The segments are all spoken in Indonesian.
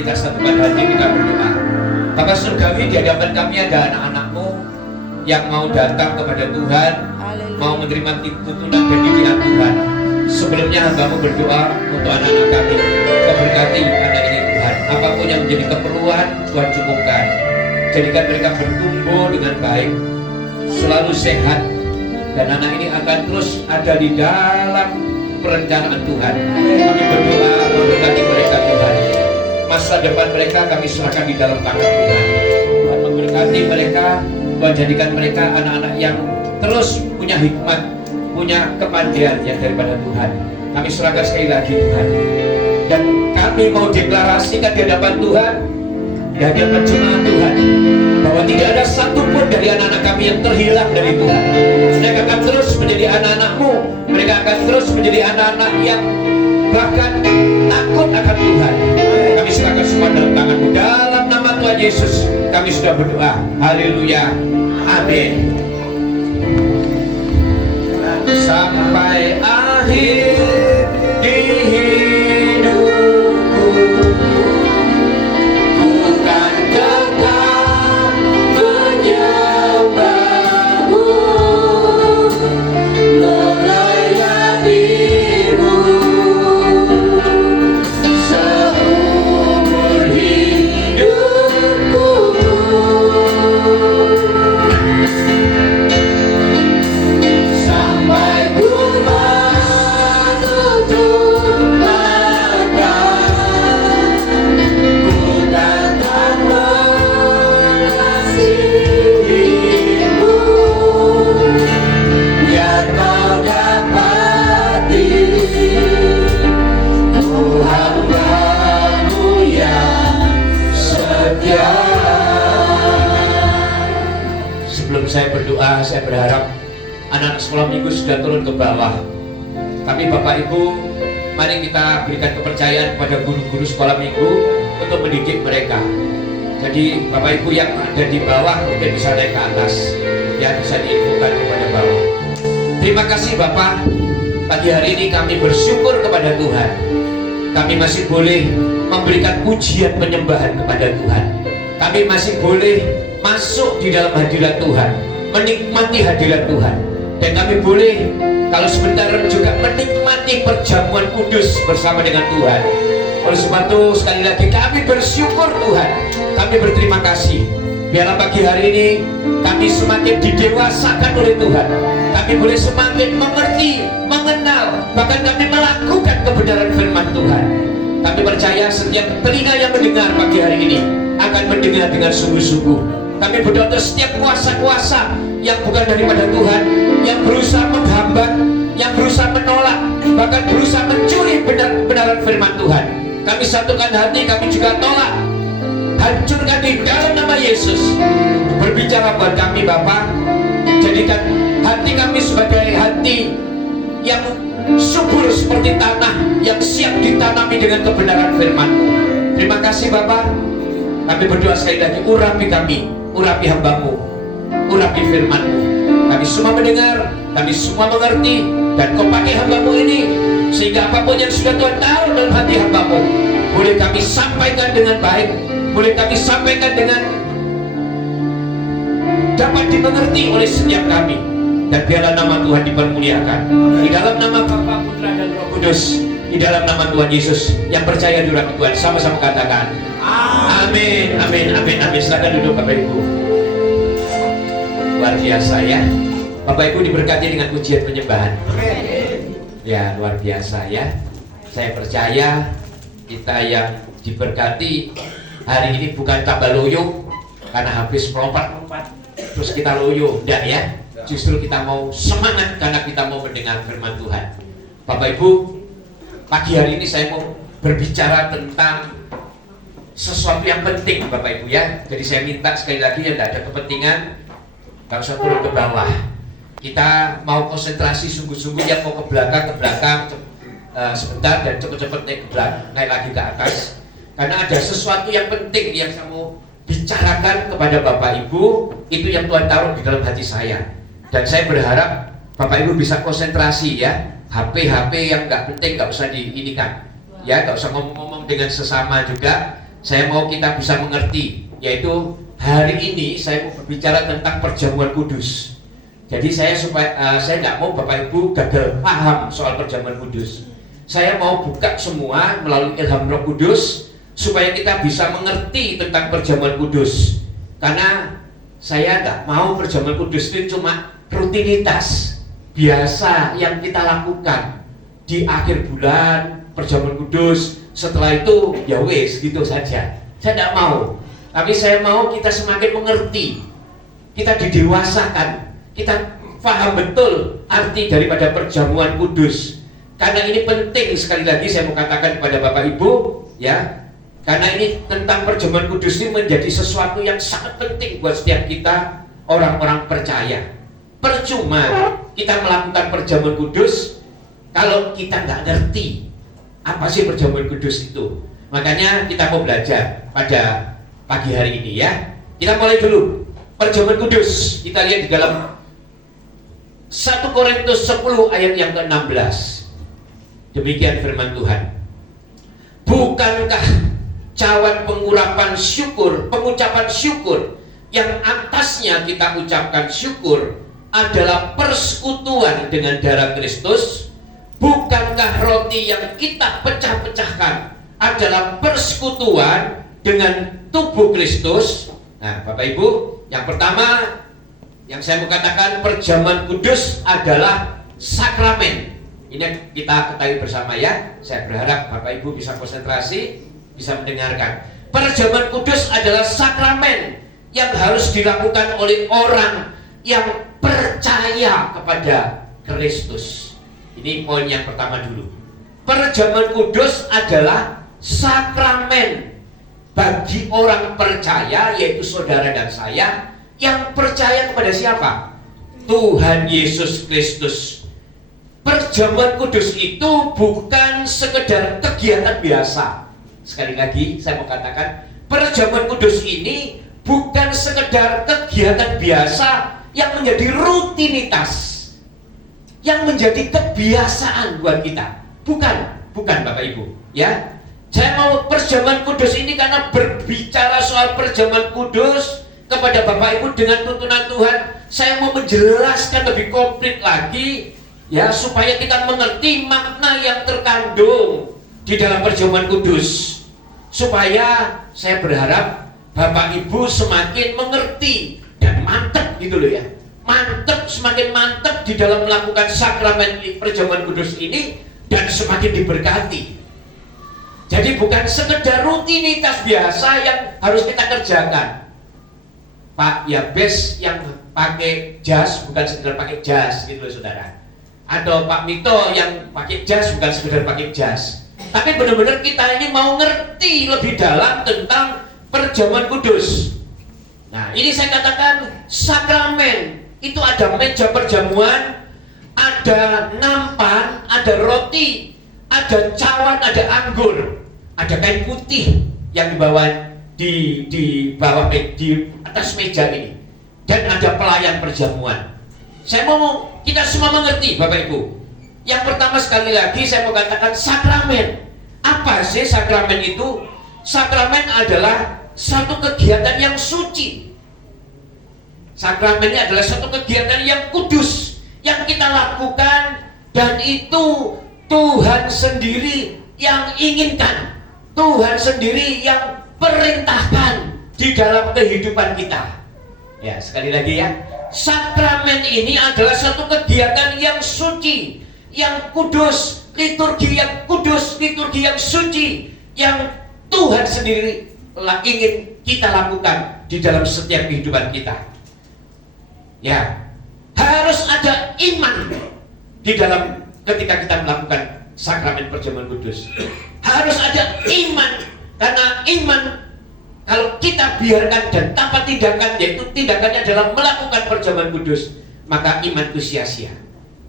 Kita satukan hati, kita berdoa. Bapa surgawi, di hadapan kami ada anak-anak-Mu yang mau datang kepada Tuhan, mau menerima tuntunan dan didikan Tuhan. Sebelumnya hamba-Mu berdoa untuk anak-anak kami. Kau berkati anak ini Tuhan. Apapun yang menjadi keperluan, Tuhan cukupkan. Jadikan mereka bertumbuh dengan baik, selalu sehat, dan anak ini akan terus ada di dalam perencanaan Tuhan. Kami berdoa memberkati mereka Tuhan. Masa depan mereka kami serahkan di dalam tangan Tuhan. Tuhan memberkati mereka, Tuhan jadikan mereka anak-anak yang terus punya hikmat, punya kepandaian yang daripada Tuhan. Kami serahkan sekali lagi Tuhan. Dan kami mau deklarasikan di hadapan Tuhan, di hadapan jemaat Tuhan, bahwa tidak ada satupun dari anak-anak kami yang terhilang dari Tuhan. Mereka akan terus menjadi anak-anak-Mu. Mereka akan terus menjadi anak-anak yang bahkan takut akan Tuhan. Kami serahkan semua dalam tangan-Mu. Dalam nama Tuhan Yesus kami sudah berdoa. Haleluya. Amin. Sampai akhir di hidupku, bukan tetap menyembah-Mu, melayani-Mu seumur hidupku. Sampai ku menutup mata, ku takkan mengasihi-Mu. Biar Kau dapati ku hamba-Mu yang setia. Sebelum saya berdoa, saya berharap anak sekolah minggu sudah turun ke bawah. Tapi Bapak Ibu, mari kita berikan kepercayaan kepada guru-guru sekolah minggu untuk mendidik mereka. Jadi Bapak Ibu yang ada di bawah mungkin bisa naik ke atas, ya, bisa diinfokan kepada bawah. Terima kasih Bapak. Pagi hari ini kami bersyukur kepada Tuhan. Kami masih boleh memberikan pujian penyembahan kepada Tuhan. Kami masih boleh masuk di dalam hadirat Tuhan, menikmati hadirat Tuhan. Dan kami boleh kalau sebentar juga menikmati perjamuan kudus bersama dengan Tuhan. Oleh sebab itu sekali lagi kami bersyukur Tuhan. Kami berterima kasih. Biarlah pagi hari ini kami semakin didewasakan oleh Tuhan. Kami boleh semakin mengerti, mengenal, bahkan kami melakukan kebenaran firman Tuhan. Kami percaya setiap telinga yang mendengar pagi hari ini akan mendengar dengan sungguh-sungguh. Kami berdoa untuk setiap kuasa-kuasa yang bukan daripada Tuhan, yang berusaha menghambat, yang berusaha menolak, bahkan berusaha mencuri kebenaran firman Tuhan. Kami satukan hati, kami juga tolak, hancurkan di dalam nama Yesus. Berbicara buat kami Bapa, jadikan hati kami sebagai hati yang subur seperti tanah yang siap ditanami dengan kebenaran firman-Mu. Terima kasih Bapa. Kami berdoa sekali lagi, urapi kami, urapi hamba-Mu, urapi firman-Mu. Kami semua mendengar, kami semua mengerti, dan Kau pakai hamba-Mu ini sehingga apapun yang sudah Tuhan taruh dalam hati hamba-Mu boleh kami sampaikan dengan baik, boleh kami sampaikan dengan dapat dimengerti oleh setiap kami. Dan biarlah nama Tuhan dipermuliakan di dalam nama Bapa, Putra, dan Roh Kudus, di dalam nama Tuhan Yesus. Yang percaya urapi Tuhan sama-sama katakan amin, amin, amin, amin. Silakan duduk Bapak Ibu. Luar biasa ya, Bapak Ibu diberkati dengan pujian penyembahan. Ya, luar biasa ya. Saya percaya kita yang diberkati hari ini bukan tambah loyo karena habis melompat-lompat terus kita loyo, enggak ya. Justru kita mau semangat karena kita mau mendengar firman Tuhan. Bapak Ibu, pagi hari ini saya mau berbicara tentang sesuatu yang penting Bapak Ibu ya. Jadi saya minta sekali lagi yang tidak ada kepentingan, gak usah turun ke bawah. Kita mau konsentrasi sungguh-sungguh, yang mau ke belakang sebentar dan cepat-cepat naik lagi ke atas. Karena ada sesuatu yang penting yang saya mau bicarakan kepada Bapak Ibu, itu yang Tuhan taruh di dalam hati saya. Dan saya berharap Bapak Ibu bisa konsentrasi ya. HP yang nggak penting nggak usah diinikan ya, nggak usah ngomong-ngomong dengan sesama juga. saya mau kita bisa mengerti, yaitu hari ini saya mau berbicara tentang perjamuan kudus. Jadi saya nggak mau Bapak Ibu gagal paham soal perjamuan kudus. Saya mau buka semua melalui ilham Roh Kudus supaya kita bisa mengerti tentang perjamuan kudus. Karena saya nggak mau perjamuan kudus itu cuma rutinitas biasa yang kita lakukan di akhir bulan, perjamuan kudus, setelah itu ya wes gitu saja. Saya tidak mau, tapi saya mau kita semakin mengerti, kita didewasakan, kita paham betul arti daripada perjamuan kudus. Karena ini penting, sekali lagi saya mau katakan kepada Bapak Ibu, ya, karena ini tentang perjamuan kudus ini menjadi sesuatu yang sangat penting buat setiap kita orang-orang percaya. Percuma kita melakukan perjamuan kudus kalau kita nggak ngerti apa sih perjamuan kudus itu. Makanya kita mau belajar pada pagi hari ini, ya. Kita mulai dulu perjamuan kudus. Kita lihat di dalam 1 Korintus 10 ayat yang ke-16. Demikian firman Tuhan. Bukankah cawan pengucapan syukur yang atasnya kita ucapkan syukur adalah persekutuan dengan darah Kristus? Bukankah roti yang kita pecah-pecahkan adalah persekutuan dengan tubuh Kristus? Nah, Bapak Ibu, yang pertama yang saya mau katakan, perjamuan kudus adalah sakramen. Ini kita ketahui bersama, ya. Saya berharap Bapak Ibu bisa konsentrasi, bisa mendengarkan. Perjamuan kudus adalah sakramen yang harus dilakukan oleh orang yang percaya kepada Kristus. Ini poin yang pertama dulu. Perjamuan kudus adalah sakramen bagi orang percaya, yaitu saudara dan saya, yang percaya kepada siapa? Tuhan Yesus Kristus. Perjamuan kudus itu bukan sekedar kegiatan biasa. Sekali lagi saya mau katakan, perjamuan kudus ini bukan sekedar kegiatan biasa yang menjadi rutinitas, yang menjadi kebiasaan buat kita. Bukan Bapak Ibu, ya. Saya mau perjamuan kudus ini karena berbicara soal perjamuan kudus kepada Bapak Ibu dengan tuntunan Tuhan. Saya mau menjelaskan lebih komplit lagi, ya, supaya kita mengerti makna yang terkandung di dalam perjamuan kudus. Supaya saya berharap Bapak Ibu semakin mengerti dan mantap gitu loh, ya. Mantap, semakin mantap di dalam melakukan sakramen perjamuan kudus ini dan semakin diberkati. Jadi bukan sekedar rutinitas biasa yang harus kita kerjakan. Pak Yabes yang pakai jas bukan sekedar pakai jas gitu loh, saudara. Atau Pak Mito yang pakai jas bukan sekedar pakai jas. Tapi benar-benar kita ini mau ngerti lebih dalam tentang perjamuan kudus. Nah, ini saya katakan sakramen. Itu ada meja perjamuan, ada nampan, ada roti, ada cawan, ada anggur, ada kain putih yang dibawa di bawah, di atas meja ini, dan ada pelayan perjamuan. Saya mau kita semua mengerti, Bapak Ibu. Yang pertama, sekali lagi saya mau katakan sakramen. Apa sih sakramen itu? Sakramen adalah satu kegiatan yang suci. Sakramen ini adalah satu kegiatan yang kudus yang kita lakukan, dan itu Tuhan sendiri yang inginkan, Tuhan sendiri yang perintahkan di dalam kehidupan kita. Ya, sekali lagi, ya. Sakramen ini adalah satu kegiatan yang suci, yang kudus, liturgi yang kudus, liturgi yang suci, yang Tuhan sendiri ingin kita lakukan di dalam setiap kehidupan kita. Ya, harus ada iman di dalam ketika kita melakukan sakramen perjamuan kudus. Harus ada iman, karena iman kalau kita biarkan dan tanpa tindakan, yaitu tindakannya adalah melakukan perjamuan kudus, maka iman itu sia-sia.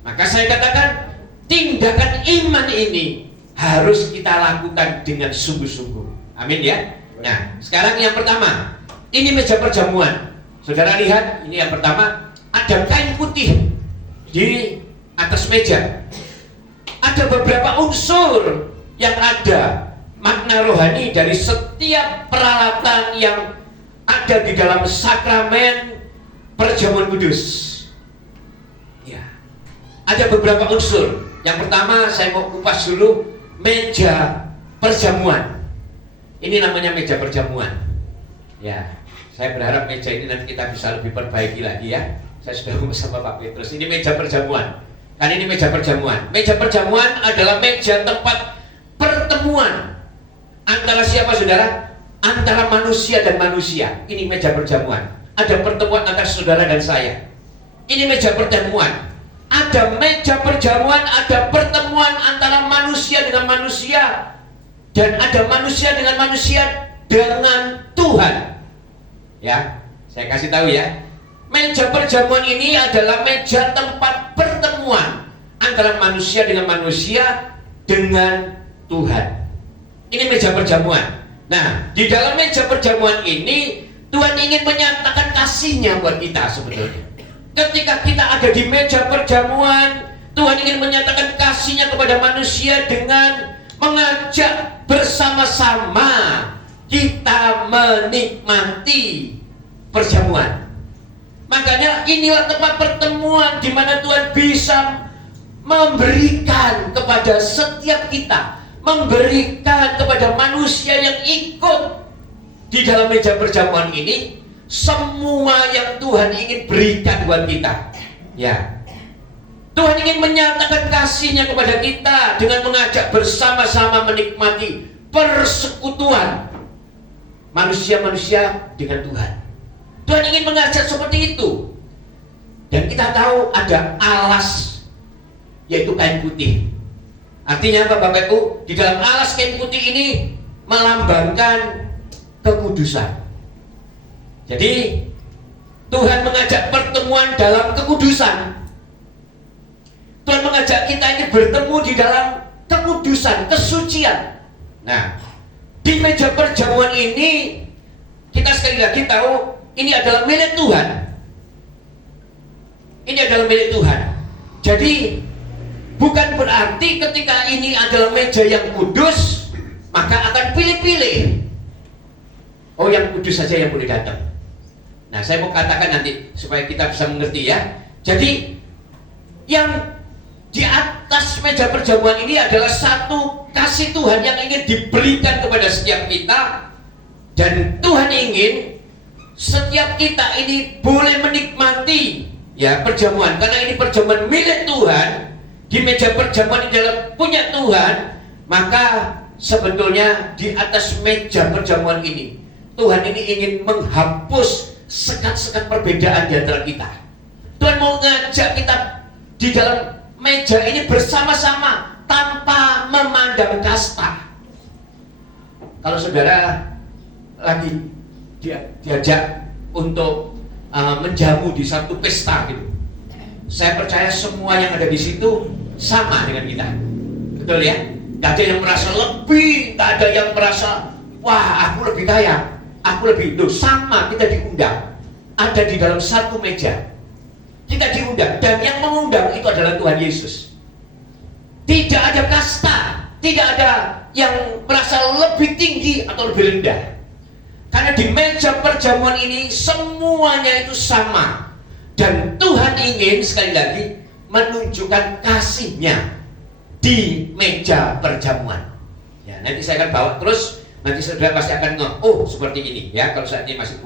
Maka saya katakan, tindakan iman ini harus kita lakukan dengan sungguh-sungguh. Amin, ya. Nah, sekarang yang pertama, ini meja perjamuan. Saudara lihat, ini yang pertama, ada kain putih di atas meja. Ada beberapa unsur yang ada makna rohani dari setiap peralatan yang ada di dalam sakramen perjamuan kudus. Ya, ada beberapa unsur. Yang pertama saya mau kupas dulu meja perjamuan. Ini namanya meja perjamuan. Ya, saya berharap meja ini nanti kita bisa lebih perbaiki lagi ya. Saya sudah ngomong sama Pak Petrus. Ini meja perjamuan. Kan ini meja perjamuan. Meja perjamuan adalah meja tempat pertemuan antara siapa saudara? Antara manusia dan manusia. Ini meja perjamuan. Ada pertemuan antara saudara dan saya. Ini meja pertemuan. Ada meja perjamuan, ada pertemuan antara manusia dengan manusia, dan ada manusia dengan manusia dengan Tuhan. Ya, saya kasih tahu ya. Meja perjamuan ini adalah meja tempat pertemuan antara manusia dengan manusia dengan Tuhan. Ini meja perjamuan. Nah, di dalam meja perjamuan ini Tuhan ingin menyatakan kasih-Nya buat kita sebetulnya. Ketika kita ada di meja perjamuan, Tuhan ingin menyatakan kasih-Nya kepada manusia dengan mengajak bersama-sama kita menikmati perjamuan. Makanya inilah tempat pertemuan di mana Tuhan bisa memberikan kepada setiap kita, memberikan kepada manusia yang ikut di dalam meja perjamuan ini semua yang Tuhan ingin berikan buat kita. Ya, Tuhan ingin menyatakan kasih-Nya kepada kita dengan mengajak bersama-sama menikmati persekutuan manusia-manusia dengan Tuhan. Tuhan ingin mengajak seperti itu. Dan kita tahu ada alas, yaitu kain putih. Artinya apa Bapak Ibu? Di dalam alas kain putih ini melambangkan kekudusan. Jadi Tuhan mengajak pertemuan dalam kekudusan. Tuhan mengajak kita ini bertemu di dalam kekudusan, kesucian. Nah, di meja perjamuan ini kita sekali lagi tahu ini adalah milik Tuhan. Ini adalah milik Tuhan. Jadi bukan berarti ketika ini adalah meja yang kudus maka akan pilih-pilih. Oh, yang kudus saja yang boleh datang. Nah, saya mau katakan nanti supaya kita bisa mengerti ya. Jadi yang di atas meja perjamuan ini adalah satu kasih Tuhan yang ingin diberikan kepada setiap kita. Dan Tuhan ingin setiap kita ini boleh menikmati ya perjamuan, karena ini perjamuan milik Tuhan. Di meja perjamuan ini adalah punya Tuhan. Maka sebetulnya di atas meja perjamuan ini Tuhan ini ingin menghapus sekat-sekat perbedaan di antara kita. Tuhan mau ngajak kita di dalam meja ini bersama-sama tanpa memandang kasta. Kalau saudara lagi diajak untuk menjamu di satu pesta gitu, saya percaya semua yang ada di situ sama dengan kita. Betul ya? Gak ada yang merasa lebih, gak ada yang merasa wah aku lebih kaya, aku lebih itu. Sama, kita diundang. Ada di dalam satu meja. Kita diundang. Dan yang mengundang itu adalah Tuhan Yesus. Tidak ada kasta. Tidak ada yang merasa lebih tinggi atau lebih rendah. Karena di meja perjamuan ini semuanya itu sama. Dan Tuhan ingin sekali lagi menunjukkan kasih-Nya di meja perjamuan. Ya, nanti saya akan bawa terus. Nanti saudara pasti akan oh seperti ini ya, kalau saat ini masih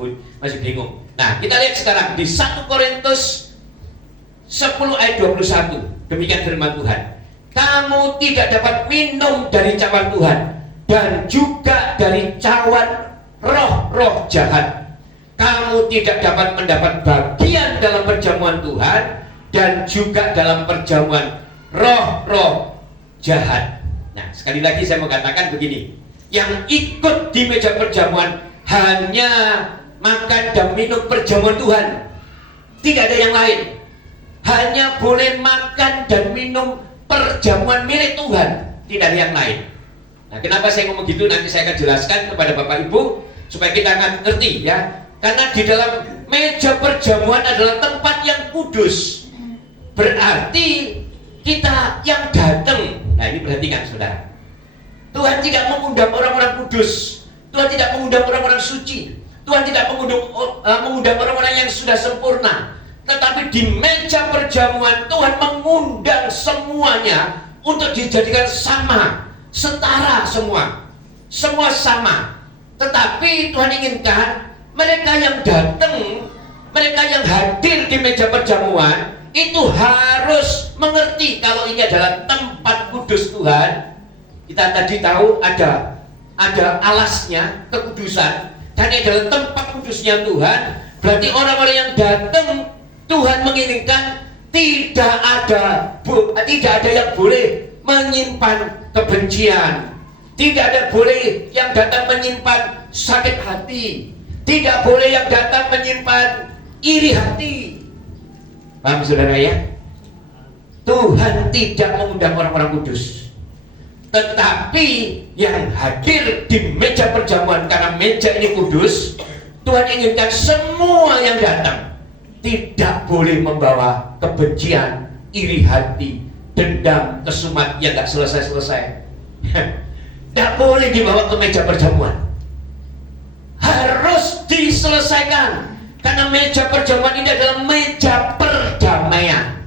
bingung. Nah, kita lihat sekarang di 1 Korintus 10 ayat 21. Demikian firman Tuhan. Kamu tidak dapat minum dari cawan Tuhan dan juga dari cawan roh-roh jahat. Kamu tidak dapat mendapat bagian dalam perjamuan Tuhan dan juga dalam perjamuan roh-roh jahat. Nah, sekali lagi saya mau katakan begini. Yang ikut di meja perjamuan hanya makan dan minum perjamuan Tuhan. Tidak ada yang lain. Hanya boleh makan dan minum perjamuan milik Tuhan. Tidak ada yang lain. Nah, kenapa saya ngomong gitu nanti saya akan jelaskan kepada Bapak Ibu supaya kita akan ngerti ya. Karena di dalam meja perjamuan adalah tempat yang kudus. Berarti kita yang datang. Nah, ini perhatikan saudara. Tuhan tidak mengundang orang-orang kudus. Tuhan tidak mengundang orang-orang suci. Tuhan tidak mengundang orang-orang yang sudah sempurna. Tetapi di meja perjamuan Tuhan mengundang semuanya untuk dijadikan sama, setara semua. Semua sama. Tetapi Tuhan inginkan mereka yang datang, mereka yang hadir di meja perjamuan itu harus mengerti kalau ini adalah tempat kudus Tuhan. Kita tadi tahu ada alasnya, kekudusan, dan ini adalah tempat kudusnya Tuhan. Berarti orang-orang yang datang, Tuhan menginginkan tidak ada yang boleh menyimpan kebencian, tidak ada boleh yang datang menyimpan sakit hati, tidak boleh yang datang menyimpan iri hati. Paham saudara ya? Tuhan tidak mengundang orang-orang kudus. Tetapi yang hadir di meja perjamuan, karena meja ini kudus, Tuhan inginkan semua yang datang tidak boleh membawa kebencian, iri hati, dendam, kesumat yang gak selesai-selesai. Tidak boleh dibawa ke meja perjamuan. Harus diselesaikan. Karena meja perjamuan ini adalah meja perdamaian.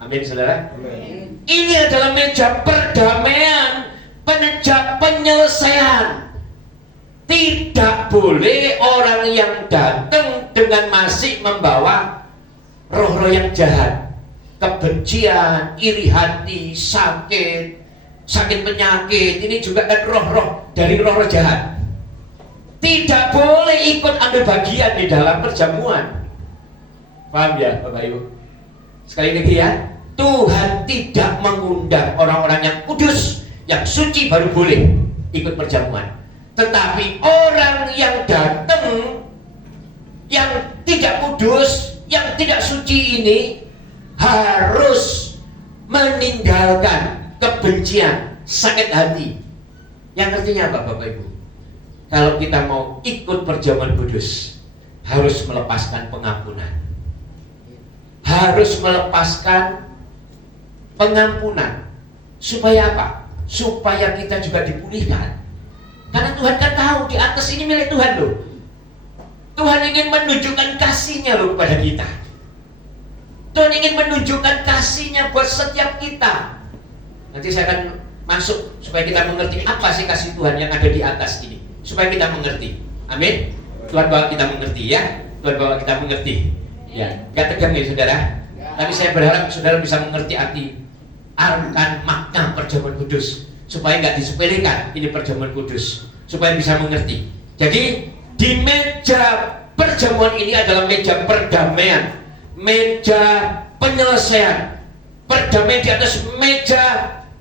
Amin saudara. Amin. Ini adalah meja perdamaian, meja penyelesaian. Tidak boleh orang yang datang dengan masih membawa roh-roh yang jahat, kebencian, iri hati, sakit penyakit. Ini juga kan roh-roh dari roh-roh jahat. Tidak boleh ikut ambil bagian di dalam perjamuan. Paham ya Bapak Ibu? Sekali lagi ya, Tuhan tidak mengundang orang-orang yang kudus, yang suci baru boleh ikut perjamuan. Tetapi orang yang datang, yang tidak kudus, yang tidak suci ini harus meninggalkan kebencian, sakit hati. Yang artinya apa Bapak Ibu? Kalau kita mau ikut perjamuan kudus, harus melepaskan pengampunan, harus melepaskan pengampunan. Supaya apa? Supaya kita juga dipulihkan. Karena Tuhan kan tahu di atas ini milik Tuhan loh. Tuhan ingin menunjukkan kasih-Nya loh kepada kita. Tuhan ingin menunjukkan kasih-Nya buat setiap kita. Nanti saya akan masuk supaya kita mengerti apa sih kasih Tuhan yang ada di atas ini, supaya kita mengerti. Amin. Tuhan bawa kita mengerti ya. Tuhan bawa kita mengerti. Ya, gak tegang ya saudara. Tapi saya berharap saudara bisa mengerti akan makna perjamuan kudus, supaya nggak disepelekan ini perjamuan kudus, supaya bisa mengerti. Jadi di meja perjamuan ini adalah meja perdamaian, meja penyelesaian. Perdamaian di atas meja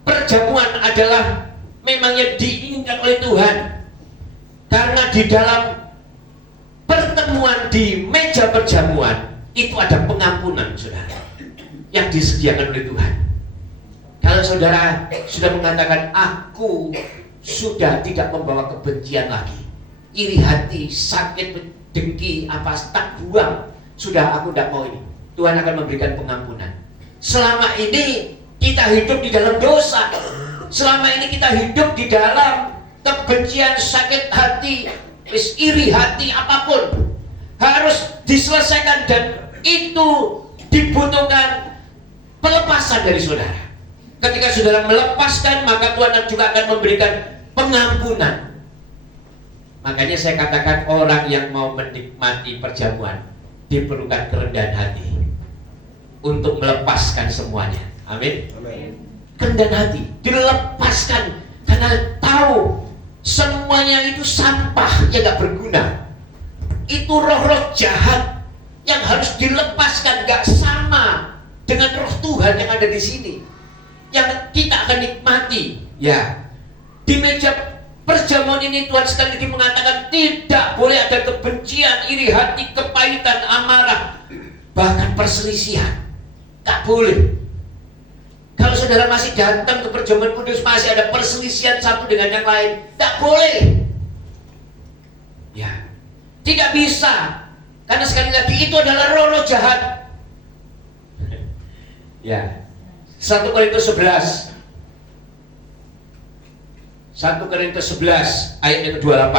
perjamuan adalah memangnya diinginkan oleh Tuhan. Karena di dalam pertemuan di meja perjamuan itu ada pengampunan saudara yang disediakan oleh Tuhan. Kalau saudara sudah mengatakan aku sudah tidak membawa kebencian lagi, iri hati, sakit, dengki, apa tak buang, sudah aku tidak mau ini, Tuhan akan memberikan pengampunan. Selama ini kita hidup di dalam dosa, selama ini kita hidup di dalam kebencian, sakit hati, iri hati, apapun harus diselesaikan, dan itu dibutuhkan pelepasan dari saudara. Ketika saudara melepaskan, maka Tuhan juga akan memberikan pengampunan. Makanya saya katakan orang yang mau menikmati perjamuan diperlukan kerendahan hati untuk melepaskan semuanya. Amin. Kerendahan hati dilepaskan karena tahu semuanya itu sampah yang gak berguna. Itu roh-roh jahat yang harus dilepaskan, gak sama dengan roh Tuhan yang ada di sini, yang kita akan nikmati. Ya, di meja perjamuan ini Tuhan sekali lagi mengatakan tidak boleh ada kebencian, iri hati, kepahitan, amarah, bahkan perselisihan. Tak boleh. Kalau saudara masih datang ke perjamuan kudus masih ada perselisihan satu dengan yang lain, tak boleh. Ya, tidak bisa. Karena sekali lagi itu adalah roh-roh jahat. Ya, 1 Korintus 11 1 Korintus 11 ayat yang ke-28.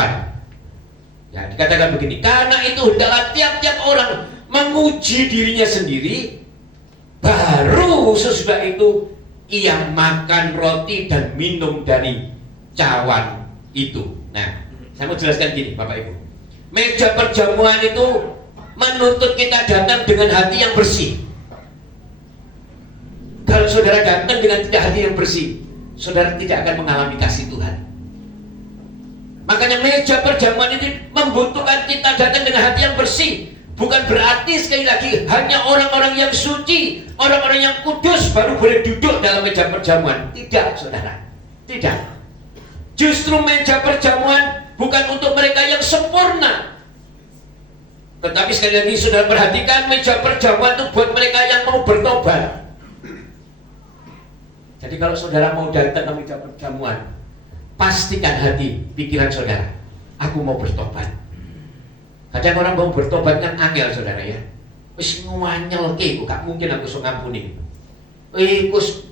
Ya, dikatakan begini, karena itu hendaklah tiap-tiap orang menguji dirinya sendiri, baru sesudah itu ia makan roti dan minum dari cawan itu. Nah, saya mau jelaskan gini Bapak Ibu, meja perjamuan itu menuntut kita datang dengan hati yang bersih. Kalau saudara datang dengan tidak hati yang bersih, saudara tidak akan mengalami kasih Tuhan. Makanya meja perjamuan ini membutuhkan kita datang dengan hati yang bersih. Bukan berarti sekali lagi hanya orang-orang yang suci, orang-orang yang kudus baru boleh duduk dalam meja perjamuan. Tidak, saudara. Tidak. Justru meja perjamuan bukan untuk mereka yang sempurna. Tetapi sekali lagi saudara perhatikan, meja perjamuan itu buat mereka yang mau bertobat. Jadi kalau saudara mau datang ke meja perjamuan, pastikan hati, pikiran saudara, aku mau bertobat. Kadang orang mau bertobat kan angel saudara ya. Wis nganyel ke, gak mungkin aku iso ngampuni. Kus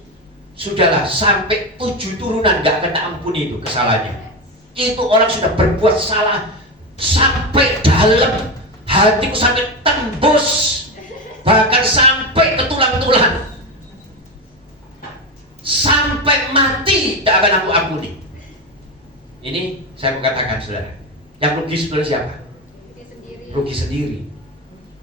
sudahlah sampai 7 turunan gak akan tak ampuni itu kesalahannya. Itu orang sudah berbuat salah sampai dalam hatiku, sampai tembus, bahkan sampai ke tulang-tulang, sampai mati tak akan aku ampuni. Ini saya mau katakan saudara, yang rugi sebenarnya siapa? Rugi sendiri.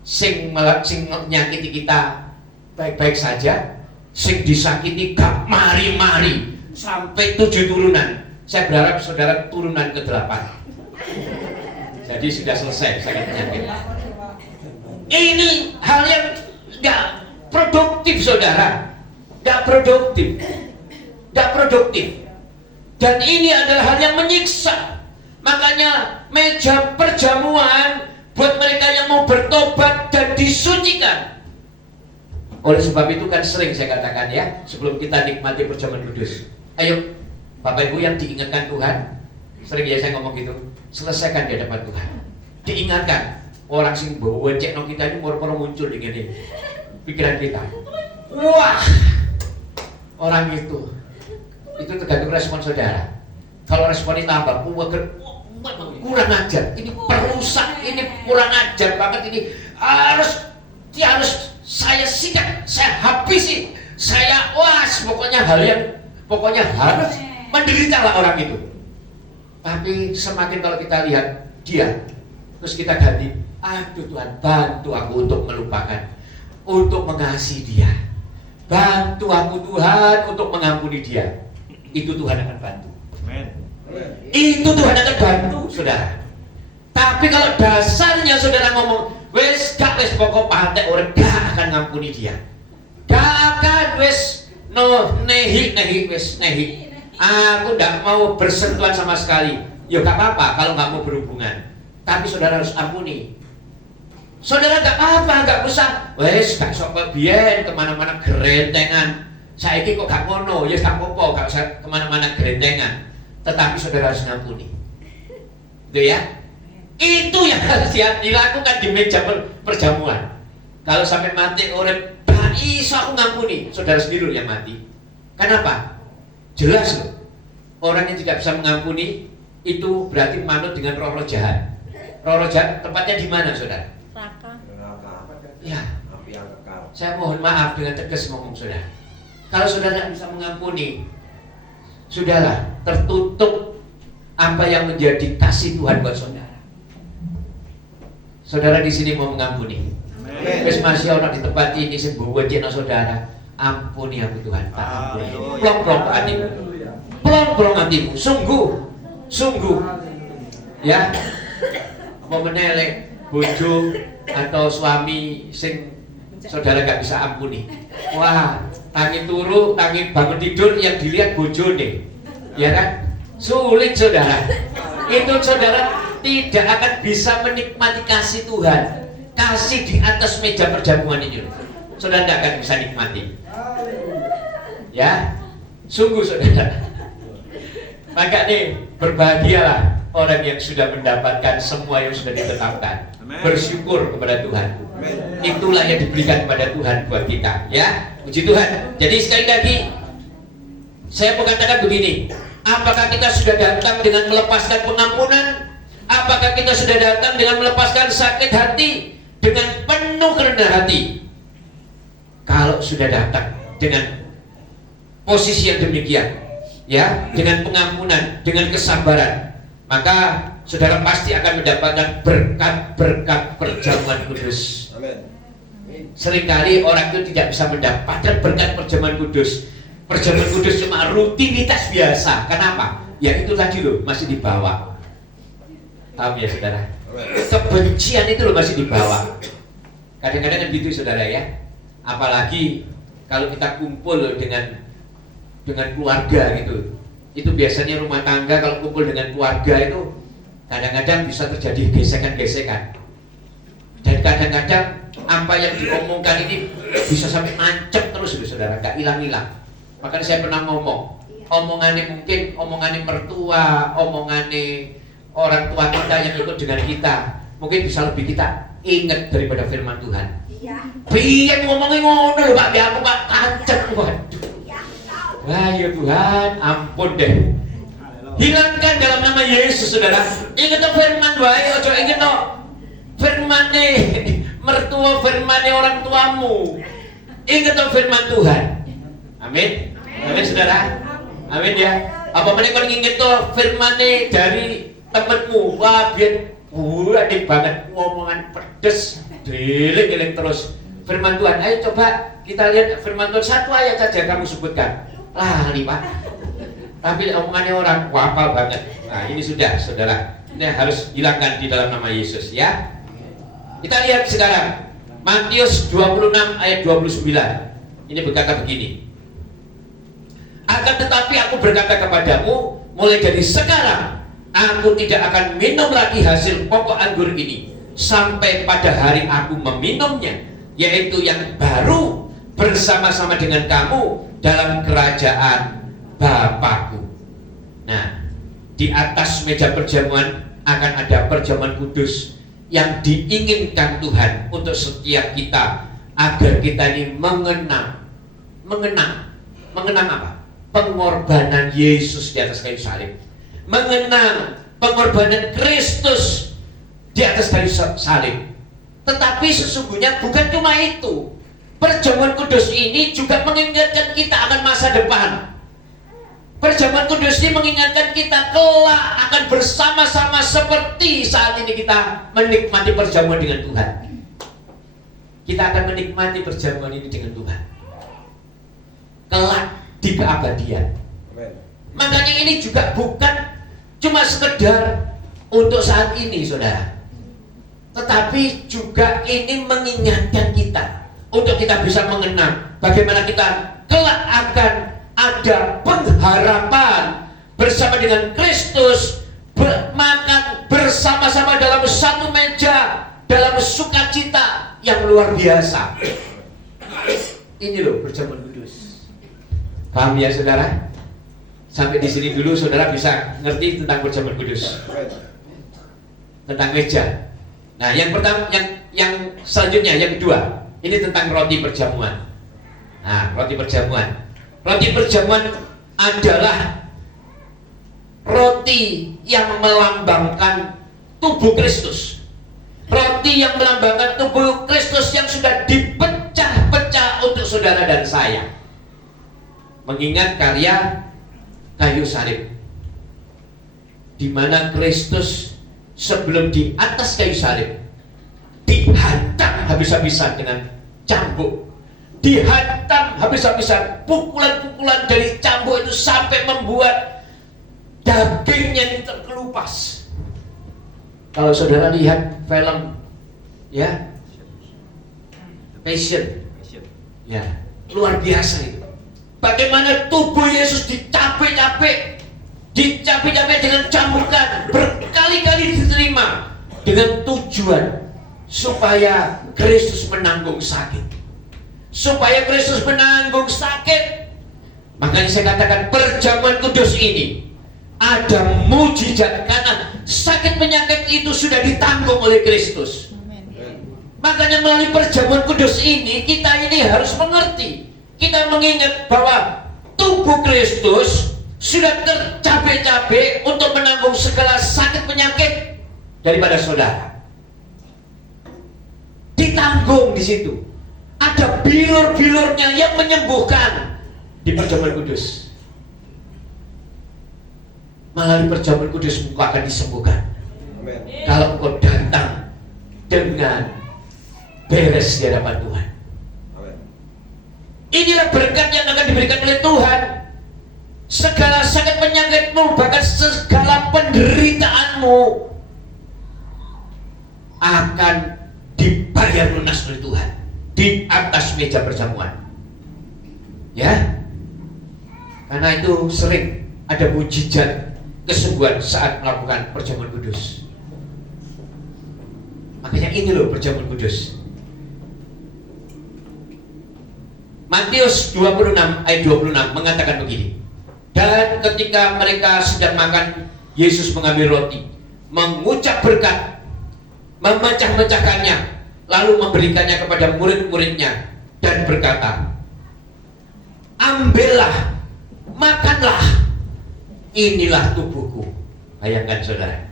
Sing menyakiti kita baik-baik saja, sing disakiti gak mari-mari sampai 7 turunan. Saya berharap saudara turunan ke-8. Jadi sudah selesai sakit penyakit. Ini hal yang gak produktif saudara, gak produktif, gak produktif. Dan ini adalah hal yang menyiksa. Makanya meja perjamuan buat mereka yang mau bertobat dan disucikan. Oleh sebab itu kan sering saya katakan ya, sebelum kita nikmati perjamuan kudus, ayo Bapak Ibu yang diingatkan Tuhan, sering ya saya ngomong gitu, selesaikan di hadapan Tuhan. Diingatkan, orang sing bawa cekno kita ini moro-moro muncul di gini pikiran kita. Wah, orang itu tergantung respon saudara. Kalau responnya tambah, kurang ajar, ini perusak, ini kurang ajar banget, ini harus saya sikat, saya habisi, saya pokoknya hal yang pokoknya harus menderitalah orang itu. Tapi semakin kalau kita lihat dia, terus kita ganti, aduh Tuhan bantu aku untuk melupakan, untuk mengasihi dia, bantu aku Tuhan untuk mengampuni dia, itu Tuhan akan bantu. Amen. Itu Tuhan akan bantu saudara. Tapi kalau dasarnya saudara ngomong wes gak wes pokok pantek orang gak akan ngampuni dia, gak akan wes nehi wes nehi, aku gak mau bersentuhan sama sekali. Ya gak apa-apa kalau gak mau berhubungan, tapi saudara harus ampuni. Saudara gak apa-apa, gak usah wes gak sok biyen kemana-mana gerentengan. Saiki kok gak ngono, ya gak apa-apa, gak usah kemana-mana gerentengan. Tetapi saudara harus ngampuni. Itu ya. Itu yang harus dilakukan di meja perjamuan. Kalau sampai mati orang gak iso aku ngampuni, saudara sendiri yang mati. Kenapa? Jelas loh. Orang yang tidak bisa mengampuni itu berarti manut dengan roh-roh jahat. Roh-roh jahat tempatnya di mana saudara? Neraka. Ya. Saya mohon maaf dengan tegas ngomong saudara. Kalau saudara bisa mengampuni, sudahlah, tertutup apa yang menjadi kasih Tuhan buat saudara. Saudara di sini mau mengampuni. Wis masih orang di tempat ini sing bawa cina saudara, ampuni aku Tuhan, tak ampuni. Plong-plong hatimu. Plong-plong hatimu, sungguh. Ya. Apa menelek bojo atau suami sing saudara gak bisa ampuni. Wah, tangi turu, tangi bangun tidur yang dilihat bojone. Ya kan? Sulit saudara. Itu saudara tidak akan bisa menikmati kasih Tuhan. Kasih di atas meja perjamuan ini, saudara tidak akan bisa nikmati. Ya, sungguh saudara. Maka nih, berbahagialah orang yang sudah mendapatkan semua yang sudah ditetapkan. Bersyukur kepada Tuhan. Itulah yang diberikan kepada Tuhan buat kita. Ya, puji Tuhan. Jadi sekali lagi, saya mau katakan begini. Apakah kita sudah datang dengan melepaskan pengampunan? Apakah kita sudah datang dengan melepaskan sakit hati, dengan penuh kerendahan hati? Kalau sudah datang dengan posisi yang demikian, ya, dengan pengampunan, dengan kesabaran, maka saudara pasti akan mendapatkan berkat-berkat perjamuan kudus. Amin. Seringkali orang itu tidak bisa mendapatkan berkat perjamuan kudus. Perjamuan kudus cuma rutinitas biasa. Kenapa? Ya itu tadi loh, masih dibawa. Paham ya saudara? Kebencian itu loh masih dibawa. Kadang-kadang kan gitu saudara ya. Apalagi kalau kita kumpul dengan keluarga gitu. Itu biasanya rumah tangga kalau kumpul dengan keluarga itu kadang-kadang bisa terjadi gesekan-gesekan. Dan kadang-kadang apa yang diomongkan ini bisa sampai nancep terus loh saudara, gak hilang-hilang. Makanya saya pernah ngomong, omongannya mertua, omongannya orang tua kita yang ikut dengan kita, mungkin bisa lebih kita ingat daripada firman Tuhan. Biar ngomongin ngono lho Pak, biar aku Pak tancep. Waduh. Wah ya Tuhan, ampun deh. Hilangkan dalam nama Yesus saudara. Ingat tuh firman wae, ojo ingat no firmane mertua, firmane orang tuamu. Ingat tuh firman Tuhan. Amin. Amin saudara. Amin ya. Apa meneh kon nginget tuh firmane dari temenmu. Wah biar adik banget ngomongan pedes. Deling-deling terus firman Tuhan. Ayo coba kita lihat firman Tuhan, satu ayat saja kamu sebutkan. Lali Pak. Tapi omongannya orang wapal banget. Nah ini sudah saudara. Ini harus hilangkan di dalam nama Yesus ya. Kita lihat sekarang Matius 26 ayat 29. Ini berkata begini. Akan tetapi aku berkata kepadamu, mulai dari sekarang aku tidak akan minum lagi hasil pokok anggur ini sampai pada hari aku meminumnya, yaitu yang baru bersama-sama dengan kamu dalam kerajaan Bapakku. Nah, di atas meja perjamuan akan ada perjamuan kudus yang diinginkan Tuhan untuk setiap kita, agar kita ini mengenang apa? Pengorbanan Yesus di atas kayu salib, mengenang pengorbanan Kristus di atas kayu salib. Tetapi sesungguhnya bukan cuma itu. Perjamuan kudus ini juga mengingatkan kita akan masa depan. Perjamuan kudus ini mengingatkan kita kelak akan bersama-sama seperti saat ini kita menikmati perjamuan dengan Tuhan. Kita akan menikmati perjamuan ini dengan Tuhan kelak di keabadian. Makanya ini juga bukan cuma sekedar untuk saat ini saudara, tetapi juga ini mengingatkan kita untuk kita bisa mengenang bagaimana kita kelak akan ada pengharapan bersama dengan Kristus, makan bersama-sama dalam satu meja, dalam sukacita yang luar biasa. Ini loh perjamuan kudus. Paham ya saudara? Sampai di sini dulu saudara bisa ngerti tentang perjamuan kudus, tentang meja. Nah, yang pertama, yang selanjutnya, yang kedua, ini tentang roti perjamuan. Nah, roti perjamuan. Roti perjamuan adalah roti yang melambangkan tubuh Kristus. Roti yang melambangkan tubuh Kristus yang sudah dipecah-pecah untuk saudara dan saya. Mengingat karya kayu salib, di mana Kristus sebelum di atas kayu salib dihantam habis-habisan dengan cambuk, dihantam habis-habisan, pukulan-pukulan dari cambuk itu sampai membuat dagingnya ini terkelupas. Kalau saudara lihat film ya Passion, ya luar biasa itu. Bagaimana tubuh Yesus dicapek-capek dengan cambukan, berkali-kali diterima dengan tujuan supaya Kristus menanggung sakit. Supaya Kristus menanggung sakit. Makanya saya katakan perjamuan kudus ini ada mujizat karena sakit penyakit itu sudah ditanggung oleh Kristus. Makanya melalui perjamuan kudus ini kita ini harus mengerti. Kita mengingat bahwa tubuh Kristus sudah tercapek-capek untuk menanggung segala sakit penyakit daripada saudara. Ditanggung di situ. Ada bilur-bilurnya yang menyembuhkan di perjamuan kudus. Melalui perjamuan kudus engkau akan disembuhkan. Amen. Kalau engkau datang dengan beres di hadapan Tuhan. Amen. Inilah berkat yang akan diberikan oleh Tuhan. Segala sakit penyakitmu, bahkan segala penderitaanmu akan dibayar lunas oleh Tuhan di atas meja perjamuan. Ya, karena itu sering ada mujizat kesembuhan saat melakukan perjamuan kudus. Makanya ini loh perjamuan kudus. Matius 26 ayat 26 mengatakan begini. Dan ketika mereka sedang makan, Yesus mengambil roti, mengucap berkat, memecah-mecahkannya, lalu memberikannya kepada murid-muridnya dan berkata, ambillah, makanlah, inilah tubuhku. Bayangkan saudara.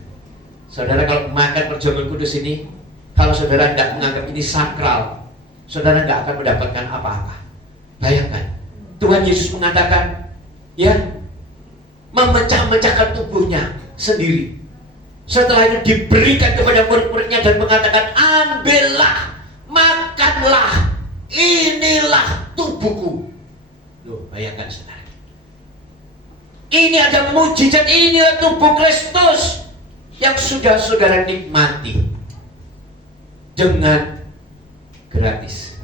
Saudara kalau makan perjamuan kudus ini, kalau saudara tidak menganggap ini sakral, saudara tidak akan mendapatkan apa-apa. Bayangkan, Tuhan Yesus mengatakan, ya, memecah-mecahkan tubuhnya sendiri. Setelah itu diberikan kepada murid-muridnya dan mengatakan, ambillah, makanlah, inilah tubuhku. Loh, bayangkan saudara. Ini ada mujizat, inilah tubuh Kristus yang sudah saudara nikmati dengan gratis.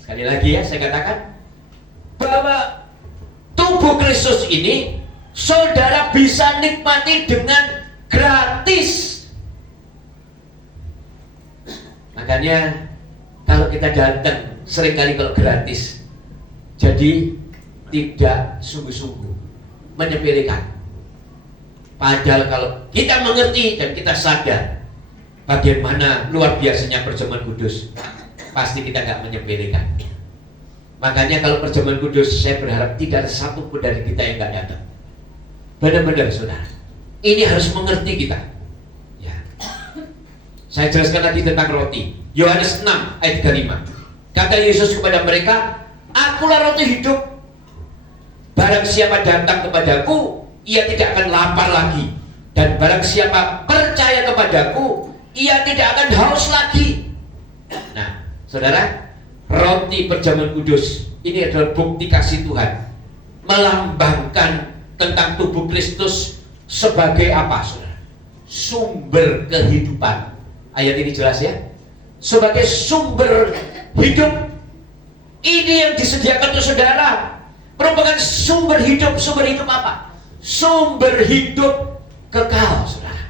Sekali lagi ya, saya katakan bahwa tubuh Kristus ini saudara bisa nikmati dengan gratis. Makanya kalau kita datang seringkali kalau gratis, jadi tidak sungguh-sungguh, menyepelekan. Padahal kalau kita mengerti dan kita sadar bagaimana luar biasanya perjamuan kudus, pasti kita nggak menyepelekan. Makanya kalau perjamuan kudus, saya berharap tidak ada satu pun dari kita yang nggak datang. Benar-benar saudara, ini harus mengerti kita. Ya. Saya jelaskan lagi tentang roti. Yohanes 6 ayat 35. Kata Yesus kepada mereka, akulah roti hidup. Barang siapa datang kepadaku, ia tidak akan lapar lagi. Dan barang siapa percaya kepadaku, ia tidak akan haus lagi. Nah, saudara, roti perjamuan kudus ini adalah bukti kasih Tuhan, melambangkan tentang tubuh Kristus sebagai apa, saudara? Sumber kehidupan. Ayat ini jelas ya. Sebagai sumber hidup. Ini yang disediakan untuk saudara merupakan sumber hidup. Sumber hidup apa? Sumber hidup kekal, saudara.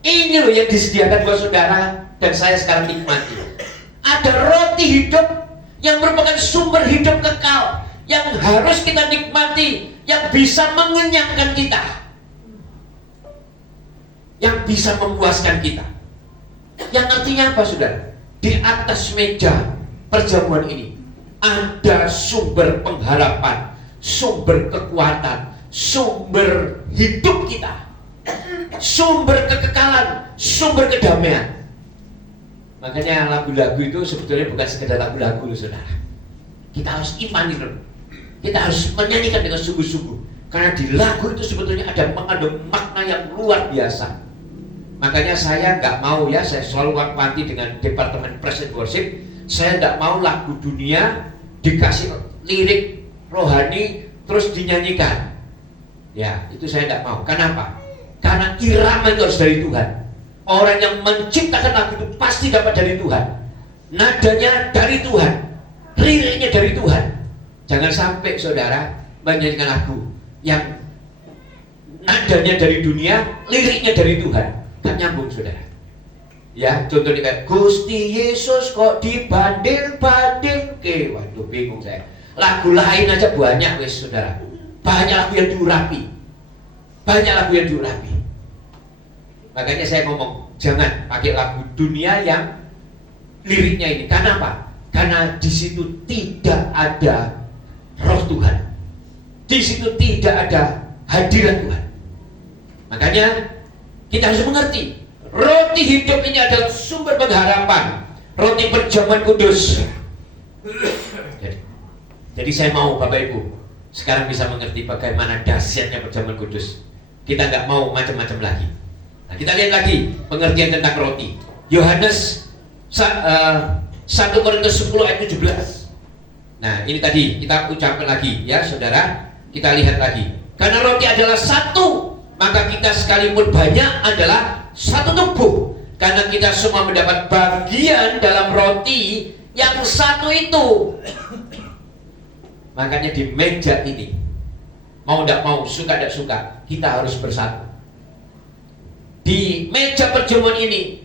Ini loh yang disediakan buat saudara dan saya sekarang nikmati. Ada roti hidup yang merupakan sumber hidup kekal yang harus kita nikmati, yang bisa mengenyangkan kita, yang bisa memuaskan kita. Yang artinya apa, saudara? Di atas meja perjamuan ini ada sumber pengharapan, sumber kekuatan, sumber hidup kita, sumber kekekalan, sumber kedamaian. Makanya lagu-lagu itu sebetulnya bukan sekedar lagu-lagu, saudara. Kita harus imani, kita harus menyanyikan dengan sungguh-sungguh. Karena di lagu itu sebetulnya ada mengandung makna yang luar biasa. Makanya saya nggak mau ya, saya selalu wanti dengan Departemen Praise and Worship. Saya nggak mau lagu dunia dikasih lirik rohani terus dinyanyikan. Ya, itu saya nggak mau. Kenapa? Karena irama itu harus dari Tuhan. Orang yang menciptakan lagu itu pasti dapat dari Tuhan. Nadanya dari Tuhan, liriknya dari Tuhan. Jangan sampai saudara menyanyikan lagu yang nadanya dari dunia, liriknya dari Tuhan. Kan nyambung, saudara. Ya, contohnya kayak Gusti Yesus kok dibanding-banding ke, waduh bingung saya. Lagu lain aja banyak wes, saudara. Banyak lagu yang diurapi. Banyak lagu yang diurapi. Makanya saya ngomong, jangan pakai lagu dunia yang liriknya ini. Karena apa? Karena di situ tidak ada roh Tuhan. di situ tidak ada hadirat Tuhan. Makanya kita harus mengerti, roti hidup ini adalah sumber pengharapan, roti perjamuan kudus. Jadi saya mau Bapak Ibu sekarang bisa mengerti bagaimana dahsyatnya perjamuan kudus. Kita nggak mau macam-macam lagi. Nah, kita lihat lagi pengertian tentang roti. Yohanes 1 Korintus 10 ayat 17. Nah, ini tadi kita ucapkan lagi ya saudara. Kita lihat lagi. Karena roti adalah satu, maka kita sekalipun banyak adalah satu tubuh. Karena kita semua mendapat bagian dalam roti yang satu itu. Makanya di meja ini, mau tidak mau, suka tidak suka, kita harus bersatu. Di meja perjamuan ini,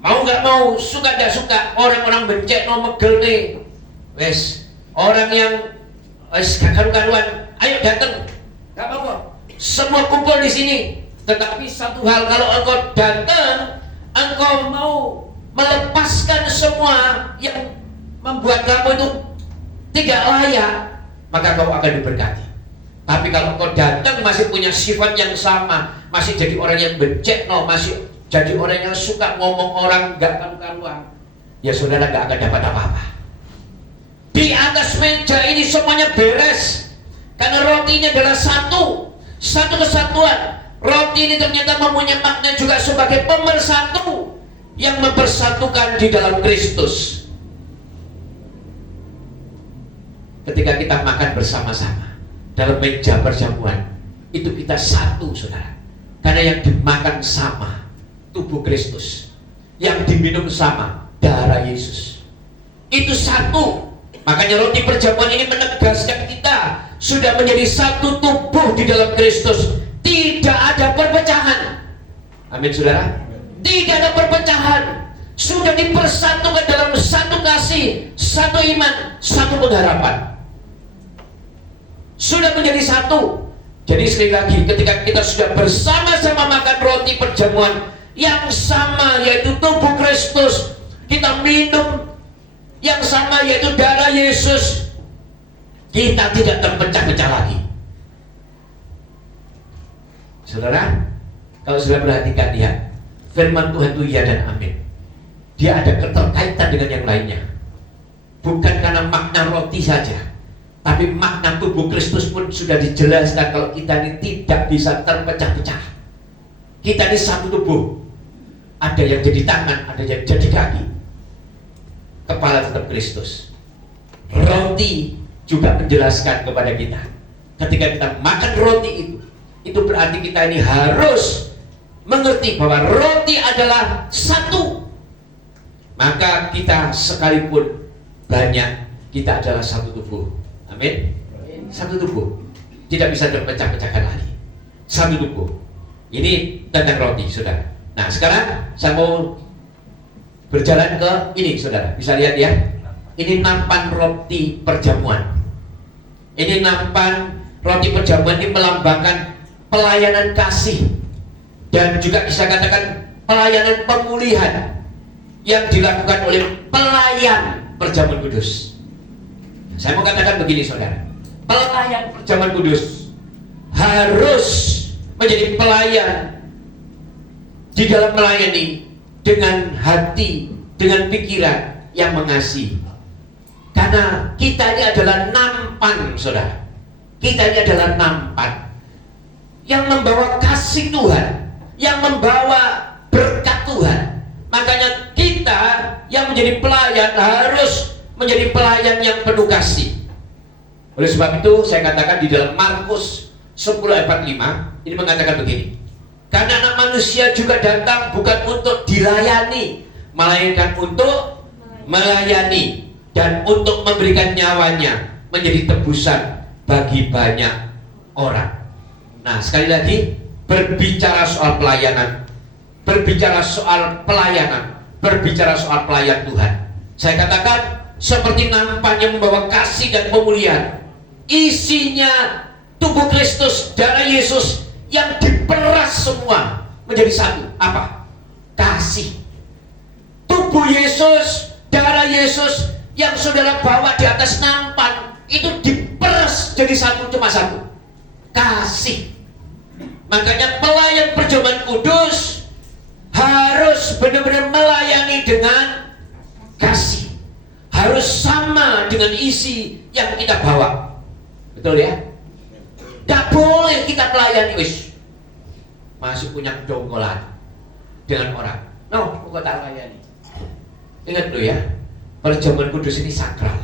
mau nggak mau, suka tidak suka, orang-orang bencet no megel nih, wes orang yang wes karuan, ayo datang, nggak apa-apa, semua kumpul di sini. Tetapi satu hal, kalau engkau datang, engkau mau melepaskan semua yang membuat kamu itu tidak layak, maka kau akan diberkati. Tapi kalau kau datang masih punya sifat yang sama, masih jadi orang yang becek, masih jadi orang yang suka ngomong orang gak karu-karuan, ya saudara gak akan dapat apa-apa. Di atas meja ini semuanya beres, karena rotinya adalah satu kesatuan. Roti ini ternyata mempunyai makna juga sebagai pemersatu yang mempersatukan di dalam Kristus. Ketika kita makan bersama-sama dalam meja perjamuan, itu kita satu saudara. Karena yang dimakan sama tubuh Kristus, yang diminum sama darah Yesus. Itu satu. Makanya roti perjamuan ini menegaskan kita sudah menjadi satu tubuh di dalam Kristus. Tidak ada perpecahan. Amin saudara. Tidak ada perpecahan. Sudah dipersatukan dalam satu kasih, satu iman, satu pengharapan. Sudah menjadi satu. Jadi sekali lagi, ketika kita sudah bersama-sama makan roti perjamuan yang sama, yaitu tubuh Kristus, kita minum yang sama, yaitu darah Yesus, kita tidak terpecah-pecah lagi. Saudara, kalau sudah perhatikan, lihat firman Tuhan itu iya dan amin. Dia ada keterkaitan dengan yang lainnya. Bukan karena makna roti saja, tapi makna tubuh Kristus pun sudah dijelaskan kalau kita ini tidak bisa terpecah-pecah. Kita ini satu tubuh. Ada yang jadi tangan, ada yang jadi kaki. Kepala tetap Kristus. Roti juga menjelaskan kepada kita, ketika kita makan roti itu berarti kita ini harus mengerti bahwa roti adalah satu. Maka kita sekalipun banyak, kita adalah satu tubuh. Amin. Satu tubuh, tidak bisa terpecah-pecahkan lagi. Satu tubuh. Ini tentang roti, saudara. Nah, sekarang saya mau berjalan ke ini, saudara. Bisa lihat ya. Ini nampan roti perjamuan. Ini nampan roti perjamuan ini melambangkan pelayanan kasih dan juga bisa katakan pelayanan pemulihan yang dilakukan oleh pelayan perjamuan kudus. Saya mau katakan begini saudara, pelayan perjamuan kudus harus menjadi pelayan di dalam melayani dengan hati, dengan pikiran yang mengasihi. Karena kita ini adalah nampan saudara, kita ini adalah nampan yang membawa kasih Tuhan, yang membawa berkat Tuhan. Makanya kita yang menjadi pelayan harus menjadi pelayan yang penuh kasih. Oleh sebab itu saya katakan di dalam Markus 10 ayat 45 ini mengatakan begini, karena anak manusia juga datang bukan untuk dilayani, melainkan untuk melayani dan untuk memberikan nyawanya menjadi tebusan bagi banyak orang. Nah, sekali lagi, berbicara soal pelayanan, berbicara soal pelayanan, berbicara soal pelayan Tuhan. Saya katakan seperti nampan yang membawa kasih dan pemulihan. Isinya tubuh Kristus, darah Yesus yang diperas semua menjadi satu. Apa? Kasih. Tubuh Yesus, darah Yesus yang saudara bawa di atas nampan itu diperas jadi satu, cuma satu. kasih. Makanya pelayan perjamuan kudus harus benar-benar melayani dengan kasih. Harus sama dengan isi yang kita bawa. Betul ya? Tidak boleh kita melayani wis masih punya kedongkolan dengan orang. No, kok tak layani. Ingat loh ya, perjamuan kudus ini sakral.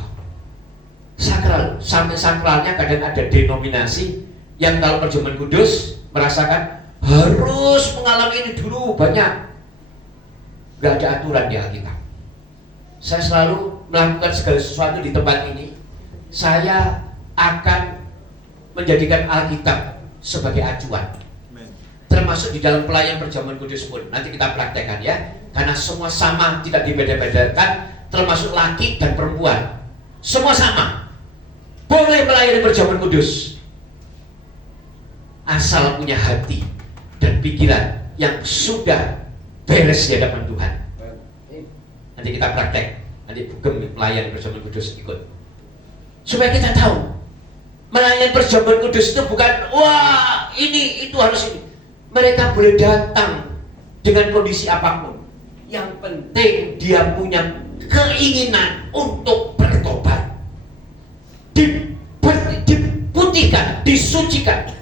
Sakral, sampai sakralnya kadang ada denominasi yang kalau perjamuan kudus merasakan harus mengalami ini dulu banyak. Gak ada aturan di Alkitab. Saya selalu melakukan segala sesuatu di tempat ini. Saya akan menjadikan Alkitab sebagai acuan. Termasuk di dalam pelayan perjamuan kudus pun. Nanti kita praktekkan ya. Karena semua sama, tidak dibeda-bedakan. Termasuk laki dan perempuan. Semua sama. Boleh melayani perjamuan kudus. Asal punya hati dan pikiran yang sudah beres di hadapan Tuhan. Nanti kita praktek. Nanti Bugem melayani perjamuan kudus ikut. Supaya kita tahu melayani perjamuan kudus itu bukan wah ini itu harus ini. Mereka boleh datang dengan kondisi apapun. Yang penting dia punya keinginan untuk bertobat, diputihkan, disucikan.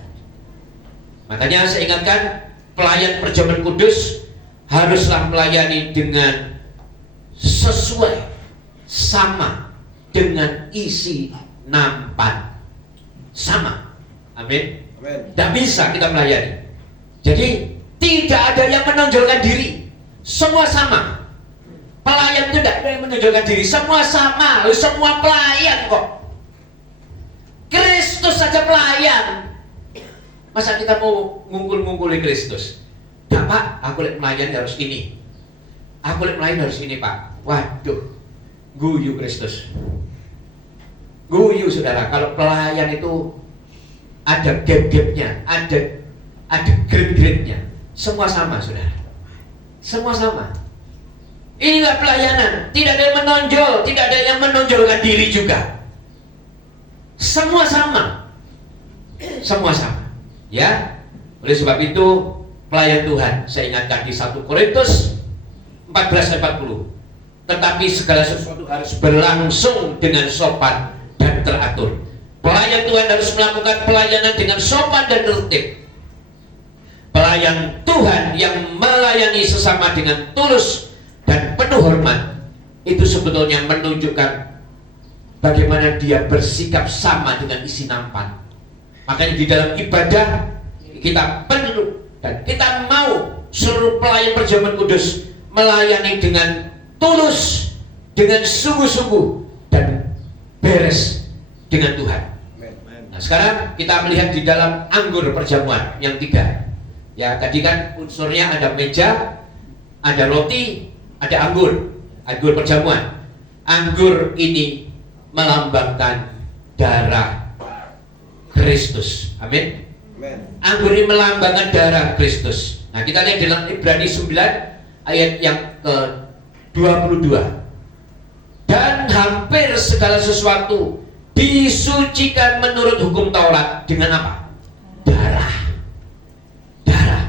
Makanya saya ingatkan pelayan perjamuan kudus haruslah melayani dengan sesuai sama dengan isi nampan. Sama, amin. Tidak bisa kita melayani. Jadi tidak ada yang menonjolkan diri. Semua sama. Pelayan itu tidak ada yang menonjolkan diri. Semua sama. Semua pelayan kok. Kristus saja pelayan. Masa kita mau ngungkul-ngungkuli Kristus? Tidak Pak, aku lihat melayani harus ini. Aku lihat melayani harus ini Pak. Waduh, guyu Kristus. Guyu saudara, kalau pelayan itu ada gap-gapnya, ada grade-grade-nya. Semua sama saudara. Semua sama. Inilah pelayanan. Tidak ada yang menonjol, tidak ada yang menonjolkan diri juga. Semua sama. Semua sama. Ya. Oleh sebab itu pelayan Tuhan, saya ingatkan di 1 Korintus 14:40. Tetapi segala sesuatu harus berlangsung dengan sopan dan teratur. Pelayan Tuhan harus melakukan pelayanan dengan sopan dan tertib. Pelayan Tuhan yang melayani sesama dengan tulus dan penuh hormat, itu sebetulnya menunjukkan bagaimana dia bersikap sama dengan isi nampan. Makanya di dalam ibadah kita perlu dan kita mau seluruh pelayan perjamuan kudus melayani dengan tulus, dengan sungguh-sungguh dan beres dengan Tuhan. Nah, sekarang kita melihat di dalam anggur perjamuan yang 3. Ya, tadi kan unsurnya ada meja, ada roti, ada anggur. Anggur perjamuan. Anggur ini melambangkan darah Kristus. Amin. Anggur ini melambangkan darah Kristus. Nah, kita lihat dalam Ibrani 9 ayat yang ke-22. Dan hampir segala sesuatu disucikan menurut hukum Taurat dengan apa? Darah. Darah.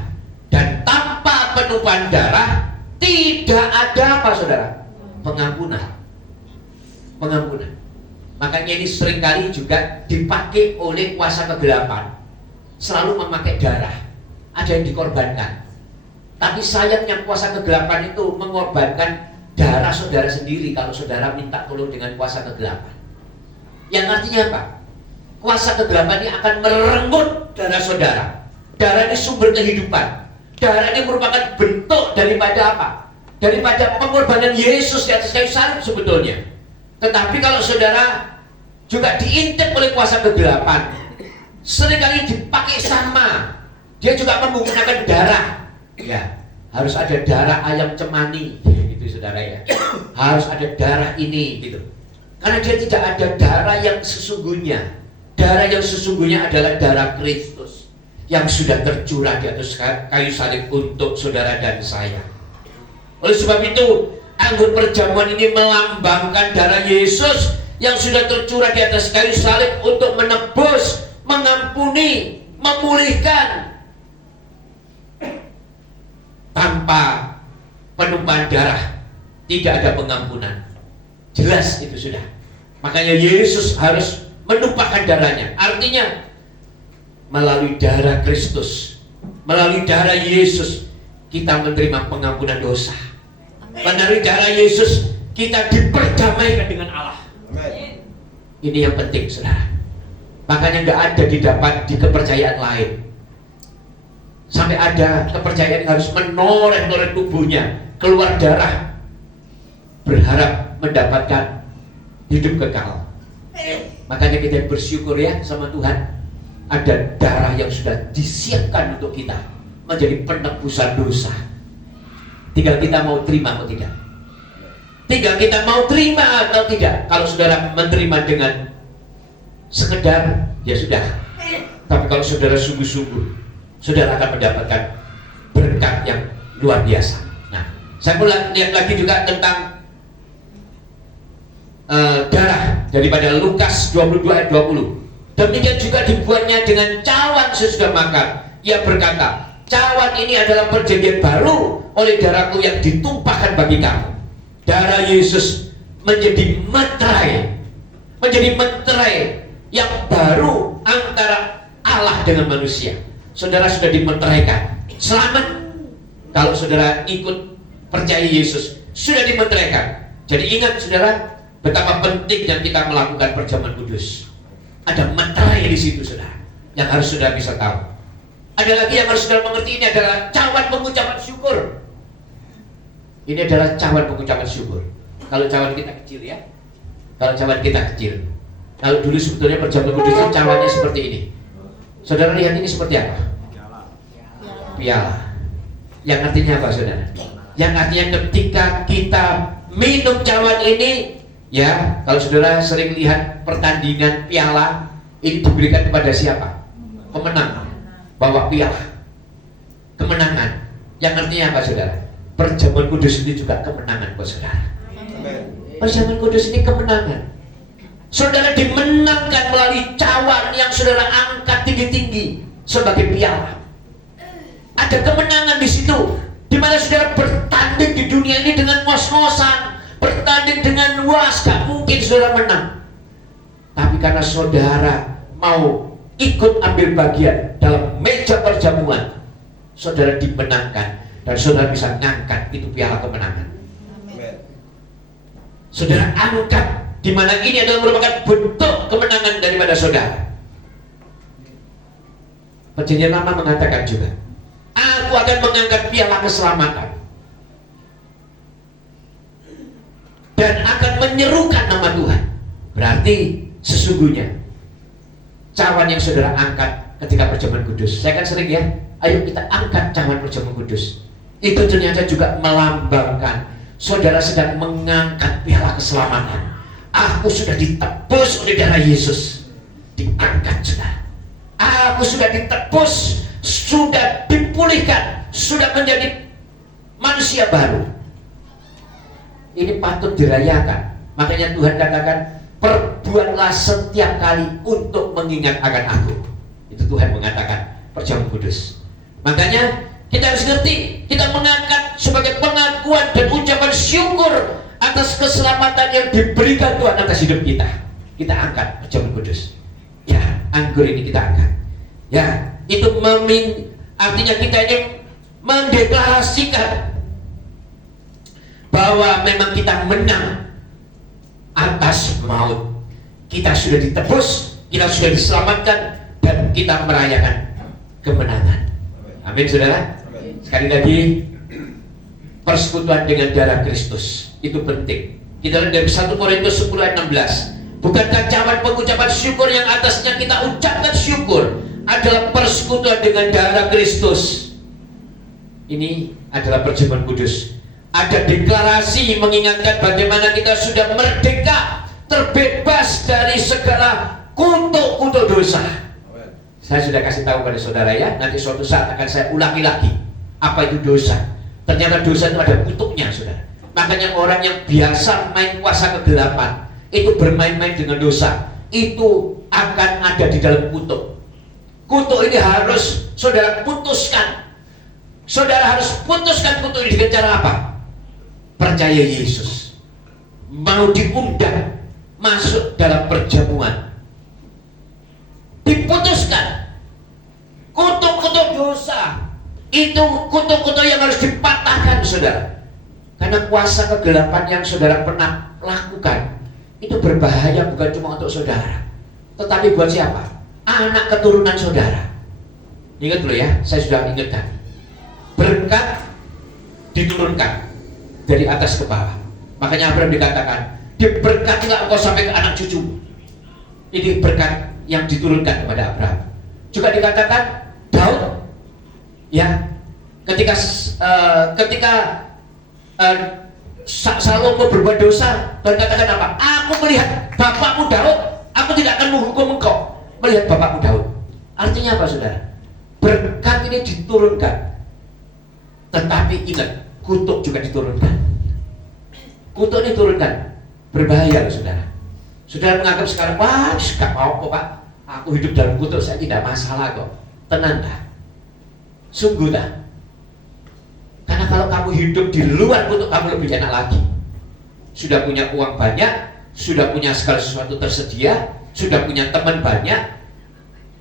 Dan tanpa penumpahan darah tidak ada apa saudara? Pengampunan. Pengampunan. Makanya ini seringkali juga dipakai oleh kuasa kegelapan. Selalu memakai darah. Ada yang dikorbankan. Tapi sayangnya kuasa kegelapan itu mengorbankan darah saudara sendiri kalau saudara minta tolong dengan kuasa kegelapan. Yang artinya apa? Kuasa kegelapan ini akan merenggut darah saudara. Darah ini sumber kehidupan. Darah ini merupakan bentuk daripada apa? Daripada pengorbanan Yesus di atas kayu salib sebetulnya. Tetapi kalau saudara juga diintip oleh kuasa kegelapan, seringkali dipakai sama. Dia juga menggunakan darah. Ya, harus ada darah ayam cemani, gitu saudara ya. Harus ada darah ini, gitu. Karena dia tidak ada darah yang sesungguhnya. Darah yang sesungguhnya adalah darah Kristus yang sudah tercurah di atas kayu salib untuk saudara dan saya. Oleh sebab itu, anggur perjamuan ini melambangkan darah Yesus yang sudah tercurah di atas kayu salib untuk menebus, mengampuni memulihkan. Tanpa penumpahan darah tidak ada pengampunan. Jelas itu sudah. Makanya Yesus harus menumpahkan darahnya. Artinya melalui darah Kristus, melalui darah Yesus kita menerima pengampunan dosa. Melalui darah Yesus kita diperdamaikan dengan Allah. Ini yang penting, saudara. Makanya nggak ada didapat di kepercayaan lain. Sampai ada kepercayaan harus menoreh-noreh tubuhnya, keluar darah, berharap mendapatkan hidup kekal. Makanya kita bersyukur ya sama Tuhan, ada darah yang sudah disiapkan untuk kita menjadi penebusan dosa. Tinggal kita mau terima atau tidak. Tinggal kita mau terima atau tidak. Kalau saudara menerima dengan sekedar, ya sudah. Tapi kalau saudara sungguh-sungguh, saudara akan mendapatkan berkat yang luar biasa. Nah, saya mulai lihat lagi juga tentang darah daripada Lukas 22 ayat 20. Demikian juga dibuatnya dengan cawan sesudah makan. Ia berkata, cawan ini adalah perjanjian baru oleh darahku yang ditumpahkan bagi kamu. Darah Yesus menjadi meterai yang baru antara Allah dengan manusia. Saudara sudah dimeteraikan, selamat. Kalau saudara ikut percaya Yesus, sudah dimeteraikan. Jadi ingat saudara, betapa pentingnya kita melakukan perjamuan kudus. Ada meterai di situ saudara, yang harus saudara bisa tahu. Ada lagi yang harus saudara mengerti, ini adalah cawan pengucapan syukur. Ini adalah cawan pengucapan syukur. Kalau cawan kita kecil ya, kalau cawan kita kecil. Kalau dulu sebetulnya perjamuan kudus itu cawannya seperti ini. Saudara lihat ini seperti apa? Piala. Yang artinya apa saudara? Yang artinya ketika kita minum cawan ini, ya, kalau saudara sering lihat pertandingan piala, ini diberikan kepada siapa? Pemenang. Bawa piala. Kemenangan. Yang artinya apa saudara? Perjamuan kudus ini juga kemenangan buat saudara. Perjamuan kudus ini kemenangan. Saudara dimenangkan melalui cawan yang saudara angkat tinggi-tinggi sebagai piala. Ada kemenangan di situ, di mana saudara bertanding di dunia ini dengan ngos-ngosan, bertanding dengan luas, gak mungkin saudara menang. Tapi karena saudara mau ikut ambil bagian dalam meja perjamuan, saudara dimenangkan dan saudara bisa ngangkat itu piala kemenangan. Saudara angkat, di mana ini adalah merupakan bentuk kemenangan daripada saudara. Perjanjian Lama mengatakan juga, aku akan mengangkat piala keselamatan dan akan menyerukan nama Tuhan. Berarti sesungguhnya cawan yang saudara angkat ketika perjamuan kudus, saya kan sering ya, ayo kita angkat cawan perjamuan kudus. Itu ternyata juga melambangkan saudara sedang mengangkat piala keselamatan. Aku sudah ditebus oleh darah Yesus. Diangkat sudah. Aku sudah ditebus, sudah dipulihkan, sudah menjadi manusia baru. Ini patut dirayakan. Makanya Tuhan katakan, perbuatlah setiap kali untuk mengingat akan aku. Itu Tuhan mengatakan perjamuan kudus. Makanya kita harus ngerti, kita mengangkat sebagai pengakuan dan ucapan syukur atas keselamatan yang diberikan Tuhan atas hidup kita. Kita angkat perjamuan kudus. Ya, anggur ini kita angkat. Ya, itu artinya kita ini mendeklarasikan bahwa memang kita menang atas maut. Kita sudah ditebus, kita sudah diselamatkan, dan kita merayakan kemenangan. Amin saudara. Sekali lagi, persekutuan dengan darah Kristus itu penting. Kita lihat dari 1 Korintus 10 ayat 16. Bukankah cawan pengucapan syukur yang atasnya kita ucapkan syukur adalah persekutuan dengan darah Kristus? Ini adalah perjamuan kudus. Ada deklarasi mengingatkan bagaimana kita sudah merdeka, terbebas dari segala kutuk-kutuk dosa. Saya sudah kasih tahu pada saudara ya, nanti suatu saat akan saya ulangi lagi. Apa itu dosa? Ternyata dosa itu ada kutuknya saudara. Makanya orang yang biasa main kuasa kegelapan, itu bermain-main dengan dosa, itu akan ada di dalam kutuk. Kutuk ini harus saudara putuskan. Saudara harus putuskan kutuk ini dengan cara apa? Percaya Yesus. Mau diundang masuk dalam perjamuan. Diputuskan. Kutuk-kutuk dosa itu kutuk-kutuk yang harus dipatahkan, saudara. Karena kuasa kegelapan yang saudara pernah lakukan itu berbahaya bukan cuma untuk saudara, tetapi buat siapa? Anak keturunan saudara. Ingat dulu ya, saya sudah ingatkan. Berkat diturunkan dari atas ke bawah. Makanya Abraham dikatakan, diberkatilah engkau sampai ke anak cucu. Ini berkat yang diturunkan kepada Abraham. Juga dikatakan Daud, ya, ketika Salomo berbuat dosa, Tuhan katakan apa? Aku melihat bapakmu Daud, aku tidak akan menghukum engkau. Melihat bapakmu Daud. Artinya apa, saudara? Berkat ini diturunkan, tetapi ingat, kutuk juga diturunkan. Kutuk ini turunkan, berbahaya, saudara. Saudara menganggap sekarang, wah, gak mau kok Pak, aku hidup dalam kutuk, saya tidak masalah kok. Tenang dah, sungguh dah. Karena kalau kamu hidup di luar kutuk, kamu lebih enak lagi. Sudah punya uang banyak, sudah punya segala sesuatu tersedia, sudah punya teman banyak.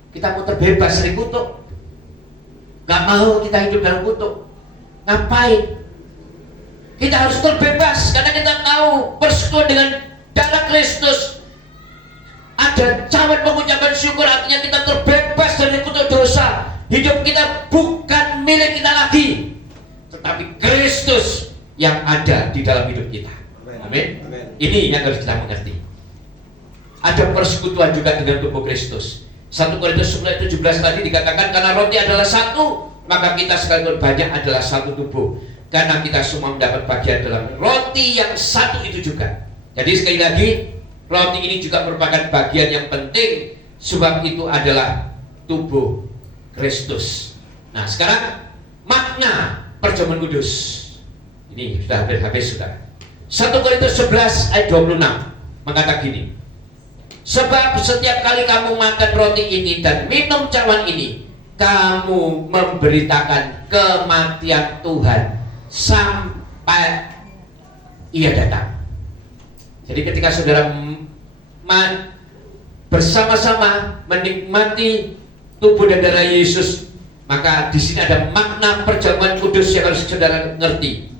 Kita mau terbebas dari kutuk. Gak mau kita hidup dalam kutuk. Ngapain? Kita harus terbebas karena kita tahu persekutuan dengan darah Kristus. Ada cawan pengucapan syukur, artinya kita terbebas dari kutuk dosa. Hidup kita bukan milik kita lagi, tetapi Kristus yang ada di dalam hidup kita. Amin. Ini yang harus kita mengerti. Ada persekutuan juga dengan tubuh Kristus. 1 Korintus 17 tadi dikatakan, karena roti adalah satu, maka kita sekalipun banyak adalah satu tubuh. Karena kita semua mendapat bagian dalam roti yang satu itu juga. Jadi sekali lagi, roti ini juga merupakan bagian yang penting, sebab itu adalah tubuh Kristus. Nah, sekarang makna perjamuan kudus. Ini sudah habis sudah. 1 Korintus 11 ayat 26 mengatakan gini. Sebab setiap kali kamu makan roti ini dan minum cawan ini, kamu memberitakan kematian Tuhan sampai Ia datang. Jadi ketika saudara bersama-sama menikmati tubuh dan darah Yesus, maka di sini ada makna perjamuan kudus yang harus saudara ngerti.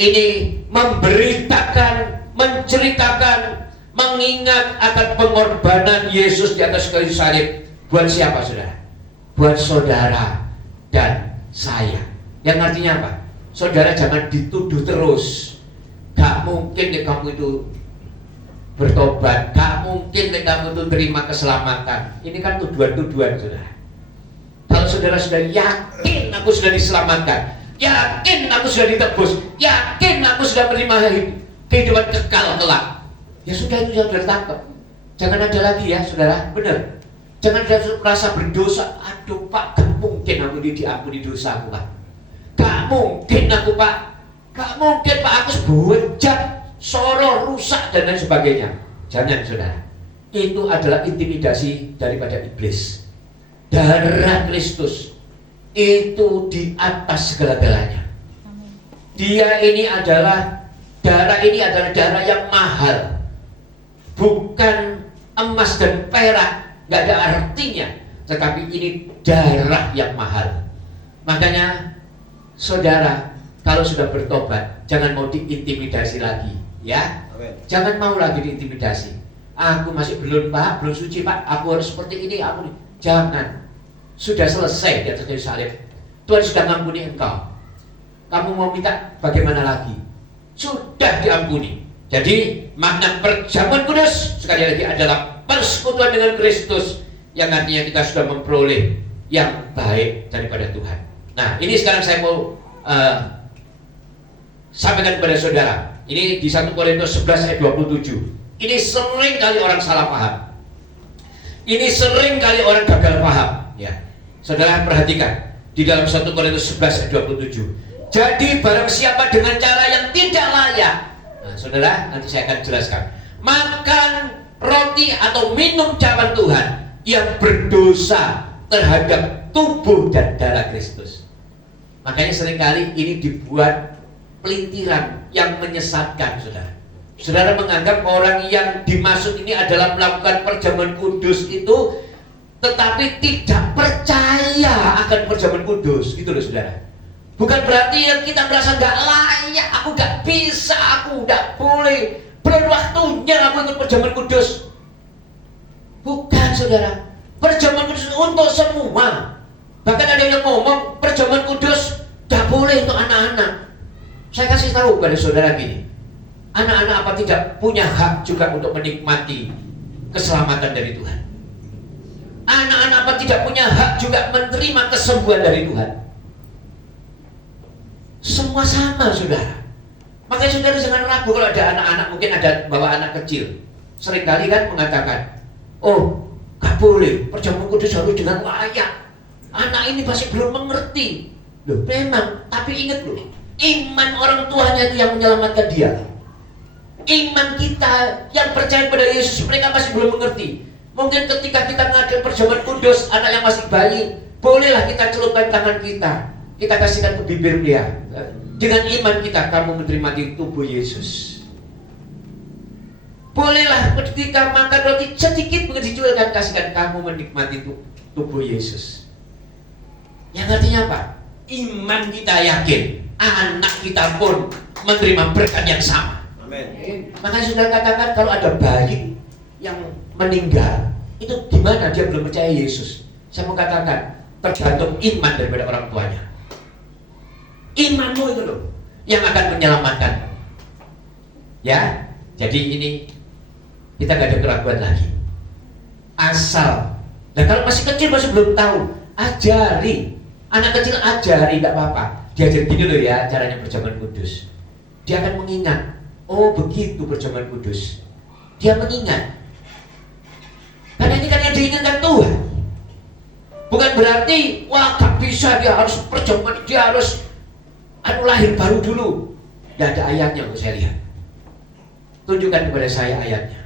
Ini memberitakan, menceritakan, mengingat akan pengorbanan Yesus di atas kayu salib. Buat siapa, saudara? Buat saudara dan saya. Yang artinya apa? Saudara jangan dituduh terus. Gak mungkin deh kamu itu bertobat, gak mungkin deh kamu itu terima keselamatan. Ini kan tuduhan-tuduhan, saudara. Kalau saudara sudah yakin aku sudah diselamatkan, yakin aku sudah ditebus, yakin aku sudah menerima kehidupan kekal kelak, ya sudah, itu yang sudah ditangkap. Jangan ada lagi ya, saudara, benar. Jangan ada merasa berdosa. Aduh Pak, gak mungkin aku diampuni dosaku Pak. Gak mungkin aku Pak. Gak mungkin Pak, aku bejat, soro, rusak dan lain sebagainya. Jangan, saudara. Itu adalah intimidasi daripada iblis. Darah Kristus itu di atas segala-galanya. Dia ini adalah, darah ini adalah darah yang mahal, bukan emas dan perak, nggak ada artinya, tetapi ini darah yang mahal. Makanya saudara, kalau sudah bertobat, jangan mau diintimidasi lagi, ya. Jangan mau lagi diintimidasi. Aku masih belum Pak, belum suci Pak, aku harus seperti ini, aku jangan. Sudah selesai di atas kayu salib. Tuhan sudah mengampuni engkau. Kamu mau minta bagaimana lagi? Sudah diampuni. Jadi makna perjamuan kudus sekali lagi adalah persekutuan dengan Kristus, yang artinya kita sudah memperoleh yang baik daripada Tuhan. Nah, ini sekarang saya mau sampaikan kepada saudara. Ini di 1 Korintus 11 ayat 27. Ini sering kali orang salah paham. Ini sering kali orang gagal paham, ya. Saudara perhatikan di dalam 1 Korintus 11 ayat 27. Jadi barang siapa dengan cara yang tidak layak, nah, saudara, nanti saya akan jelaskan, makan roti atau minum cawan Tuhan, yang berdosa terhadap tubuh dan darah Kristus. Makanya seringkali ini dibuat pelintiran yang menyesatkan, saudara. Saudara menganggap orang yang dimaksud ini adalah melakukan perjamuan kudus itu, tetapi tidak percaya akan perjamuan kudus, gitu loh saudara. Bukan berarti yang kita merasa nggak layak, aku nggak bisa, aku nggak boleh, belum waktunya aku ikut perjamuan kudus. Bukan saudara, perjamuan kudus untuk semua. Bahkan ada yang ngomong perjamuan kudus gak boleh untuk anak-anak. Saya kasih tahu kepada saudara gini, anak-anak apa tidak punya hak juga untuk menikmati keselamatan dari Tuhan? Anak-anak apa tidak punya hak juga menerima kesembuhan dari Tuhan? Semua sama saudara. Makanya saudara jangan ragu kalau ada anak-anak, mungkin ada bawa anak kecil, seringkali kan mengatakan, oh, gak boleh, perjamuan kudus harus dengan layak. Anak ini masih belum mengerti. Loh, memang, tapi ingat loh, iman orang tuanya itu yang menyelamatkan dia. Iman kita yang percaya pada Yesus, mereka masih belum mengerti. Mungkin ketika kita ngadain perjamuan kudus, anak yang masih bayi, bolehlah kita celupkan tangan kita kasihkan ke bibir dia. Dengan iman kita, kamu menikmati tubuh Yesus. Bolehlah ketika makan roti sedikit dijualkan, kasihkan kamu menikmati tubuh Yesus. Yang artinya apa? Iman kita yakin anak kita pun menerima berkat yang sama. Amin. Makanya sudah katakan kalau ada bayi yang meninggal, itu gimana dia belum percaya Yesus? Saya mau katakan tergantung iman daripada orang tuanya. Imanmu itu loh yang akan menyelamatkan. Ya, jadi ini kita gak ada keraguan lagi. Asal, nah kalau masih kecil masih belum tahu, ajari. Anak kecil ajari, gak apa-apa. Diajar gini loh ya caranya perjamuan kudus. Dia akan mengingat, oh begitu perjamuan kudus. Dia mengingat. Karena ini kan yang diinginkan Tuhan. Bukan berarti, wah gak bisa, dia harus perjamuan, dia harus lahir baru dulu. Gak ada ayatnya untuk saya lihat. Tunjukkan kepada saya ayatnya.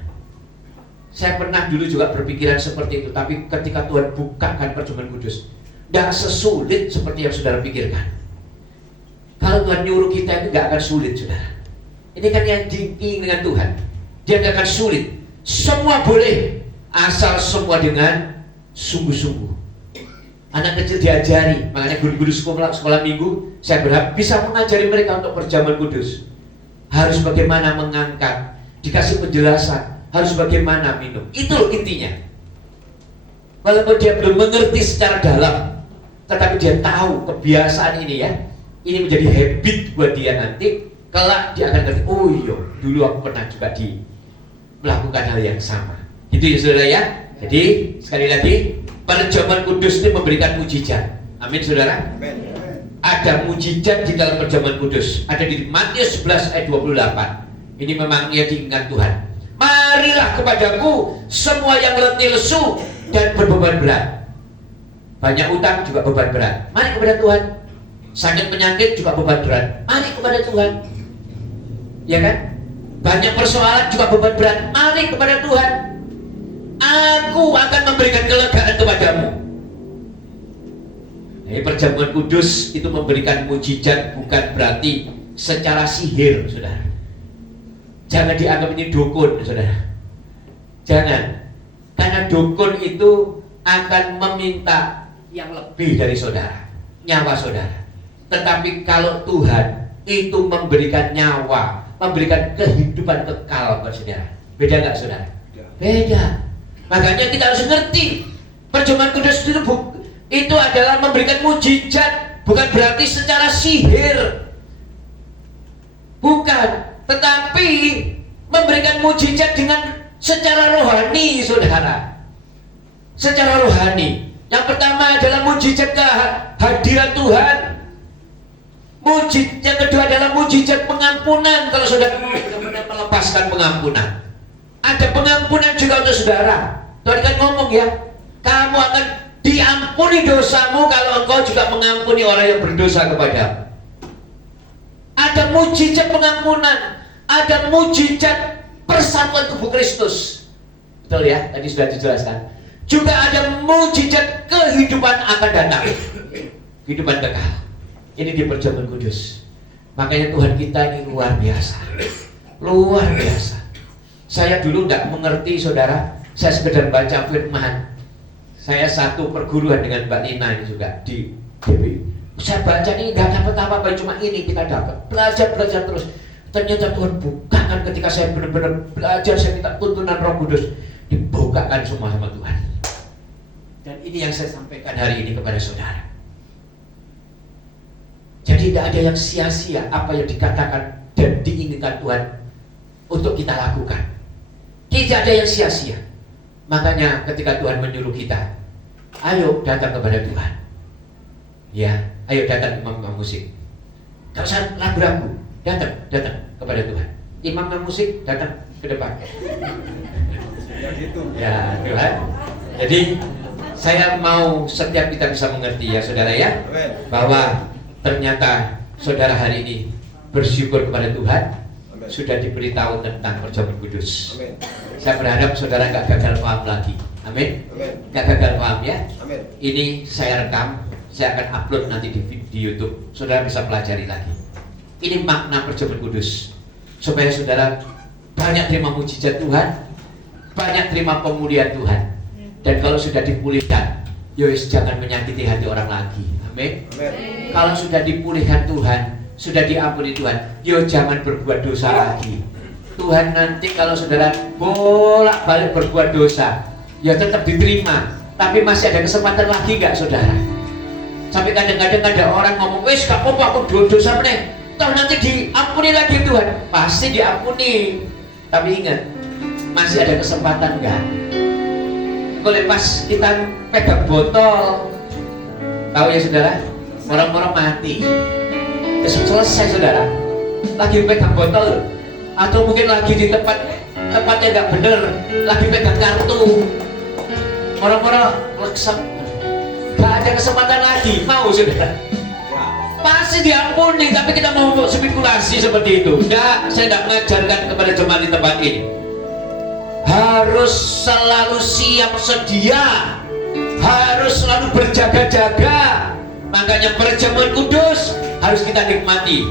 Saya pernah dulu juga berpikiran seperti itu, tapi ketika Tuhan bukakan perjamuan kudus, tidak sesulit seperti yang saudara pikirkan. Kalau Tuhan nyuruh kita itu gak akan sulit, saudara. Ini kan yang diingin dengan Tuhan. Dia gak akan sulit. Semua boleh, asal semua dengan sungguh-sungguh. Anak kecil diajari, makanya guru-guru sekolah minggu, saya berharap bisa mengajari mereka untuk perjamuan kudus. Harus bagaimana mengangkat, dikasih penjelasan, harus bagaimana minum. Itu loh intinya. Walaupun dia belum mengerti secara dalam, tetapi dia tahu kebiasaan ini ya, ini menjadi habit buat dia nanti. Kelak dia akan ngerti, oh iya, dulu aku pernah juga melakukan hal yang sama. Itu ya saudara ya. Jadi sekali lagi, perjamuan kudus itu memberikan mujizat. Amin saudara. Amin. Ada mujizat di dalam perjamuan kudus. Ada di Matius 11 ayat 28. Ini memang ia diingat Tuhan. Marilah kepadaku semua yang letih lesu dan berbeban berat. Banyak utang juga beban berat. Mari kepada Tuhan. Sakit penyakit juga beban berat. Mari kepada Tuhan. Ya kan? Banyak persoalan juga beban berat. Mari kepada Tuhan. Aku akan memberikan kelegaan kepadamu. Nah, perjamuan kudus itu memberikan mujizat, bukan berarti secara sihir, saudara. Jangan dianggap ini dukun, saudara. Jangan. Karena dukun itu akan meminta yang lebih dari saudara, nyawa saudara. Tetapi kalau Tuhan itu memberikan nyawa, memberikan kehidupan kekal buat saudara. Beda nggak saudara? Beda. Makanya kita harus ngerti perjamuan kudus itu adalah memberikan mujizat, bukan berarti secara sihir. Bukan, tetapi memberikan mujizat dengan secara rohani, saudara. Secara rohani. Yang pertama adalah mujizat kehadiran Tuhan. Yang kedua adalah mujizat pengampunan. Kalau saudara benar-benar melepaskan pengampunan, ada pengampunan juga untuk saudara. Tuhan kan ngomong ya, kamu akan diampuni dosamu kalau engkau juga mengampuni orang yang berdosa kepadamu. Ada mujizat pengampunan, ada mujizat persatuan tubuh Kristus. Betul ya, tadi sudah dijelaskan. juga ada mujizat kehidupan akan datang, kehidupan kekal. Ini di perjamuan kudus. Makanya Tuhan kita ini luar biasa, luar biasa. Saya dulu tidak mengerti saudara, saya sekedar baca firman. Saya satu perguruan dengan Mbak Nina ini juga di DB. Saya baca ini nggak dapat apa-apa, cuma ini kita dapat. Belajar terus. Ternyata Tuhan bukakan ketika saya benar-benar belajar, saya minta tuntunan Roh Kudus, dibukakan semua sama Tuhan. Dan ini yang saya sampaikan hari ini kepada saudara. Jadi tidak ada yang sia-sia apa yang dikatakan dan diinginkan Tuhan untuk kita lakukan. Tidak ada yang sia-sia. Makanya ketika Tuhan menyuruh kita, ayo datang kepada Tuhan. Ya, ayo datang imam-imam musik. Gak usah ragu-ragu, datang kepada Tuhan. Imam musik datang ke depan. Ya Tuhan. Jadi saya mau setiap kita bisa mengerti ya saudara ya, bahwa ternyata saudara hari ini bersyukur kepada Tuhan, sudah diberitahu tentang perjamuan kudus. Saya berharap saudara nggak gagal paham lagi. Amin. Nggak gagal paham ya. Amin. Ini saya rekam, saya akan upload nanti di YouTube. Saudara bisa pelajari lagi. Ini makna perjamuan kudus, supaya saudara banyak terima mujizat Tuhan, banyak terima pemulihan Tuhan. Dan kalau sudah dipulihkan, yowes jangan menyakiti hati orang lagi. Amin. Kalau sudah dipulihkan Tuhan, sudah diampuni Tuhan, yo jangan berbuat dosa lagi. Tuhan nanti kalau saudara bolak-balik berbuat dosa, ya tetap diterima, tapi masih ada kesempatan lagi nggak saudara? Sampai kadang-kadang ada orang ngomong, wes gak apa-apa aku dosa meneh, toh nanti diampuni lagi Tuhan. Pasti diampuni, tapi ingat masih ada kesempatan nggak? Boleh pas kita pegang botol, tahu ya saudara, orang-orang mati, selesai saudara, lagi pegang botol. Atau mungkin lagi di tempatnya nggak bener, lagi pegang kartu, orang-orang leksep, nggak ada kesempatan lagi, mau saudara? Pasti diampuni, tapi kita mau spekulasi seperti itu. Enggak, saya nggak mengajarkan kepada jemaat di tempat ini. Harus selalu siap sedia, harus selalu berjaga-jaga. Makanya perjamuan kudus harus kita nikmati.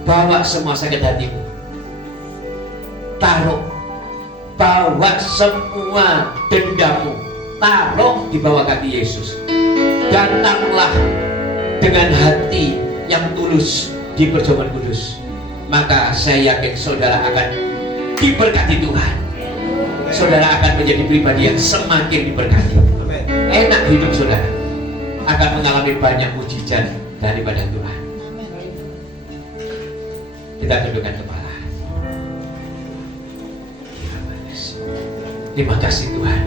Bawa semua sakit hatimu, taruh, bawa semua dendamu, taruh di bawah kaki Yesus. Datanglah dengan hati yang tulus di perjamuan kudus, maka saya yakin saudara akan diberkati Tuhan. Saudara akan menjadi pribadi yang semakin diberkati. Enak hidup saudara, akan mengalami banyak mujizat daripada Tuhan. Kita tundukkan kepala. Terima kasih Tuhan.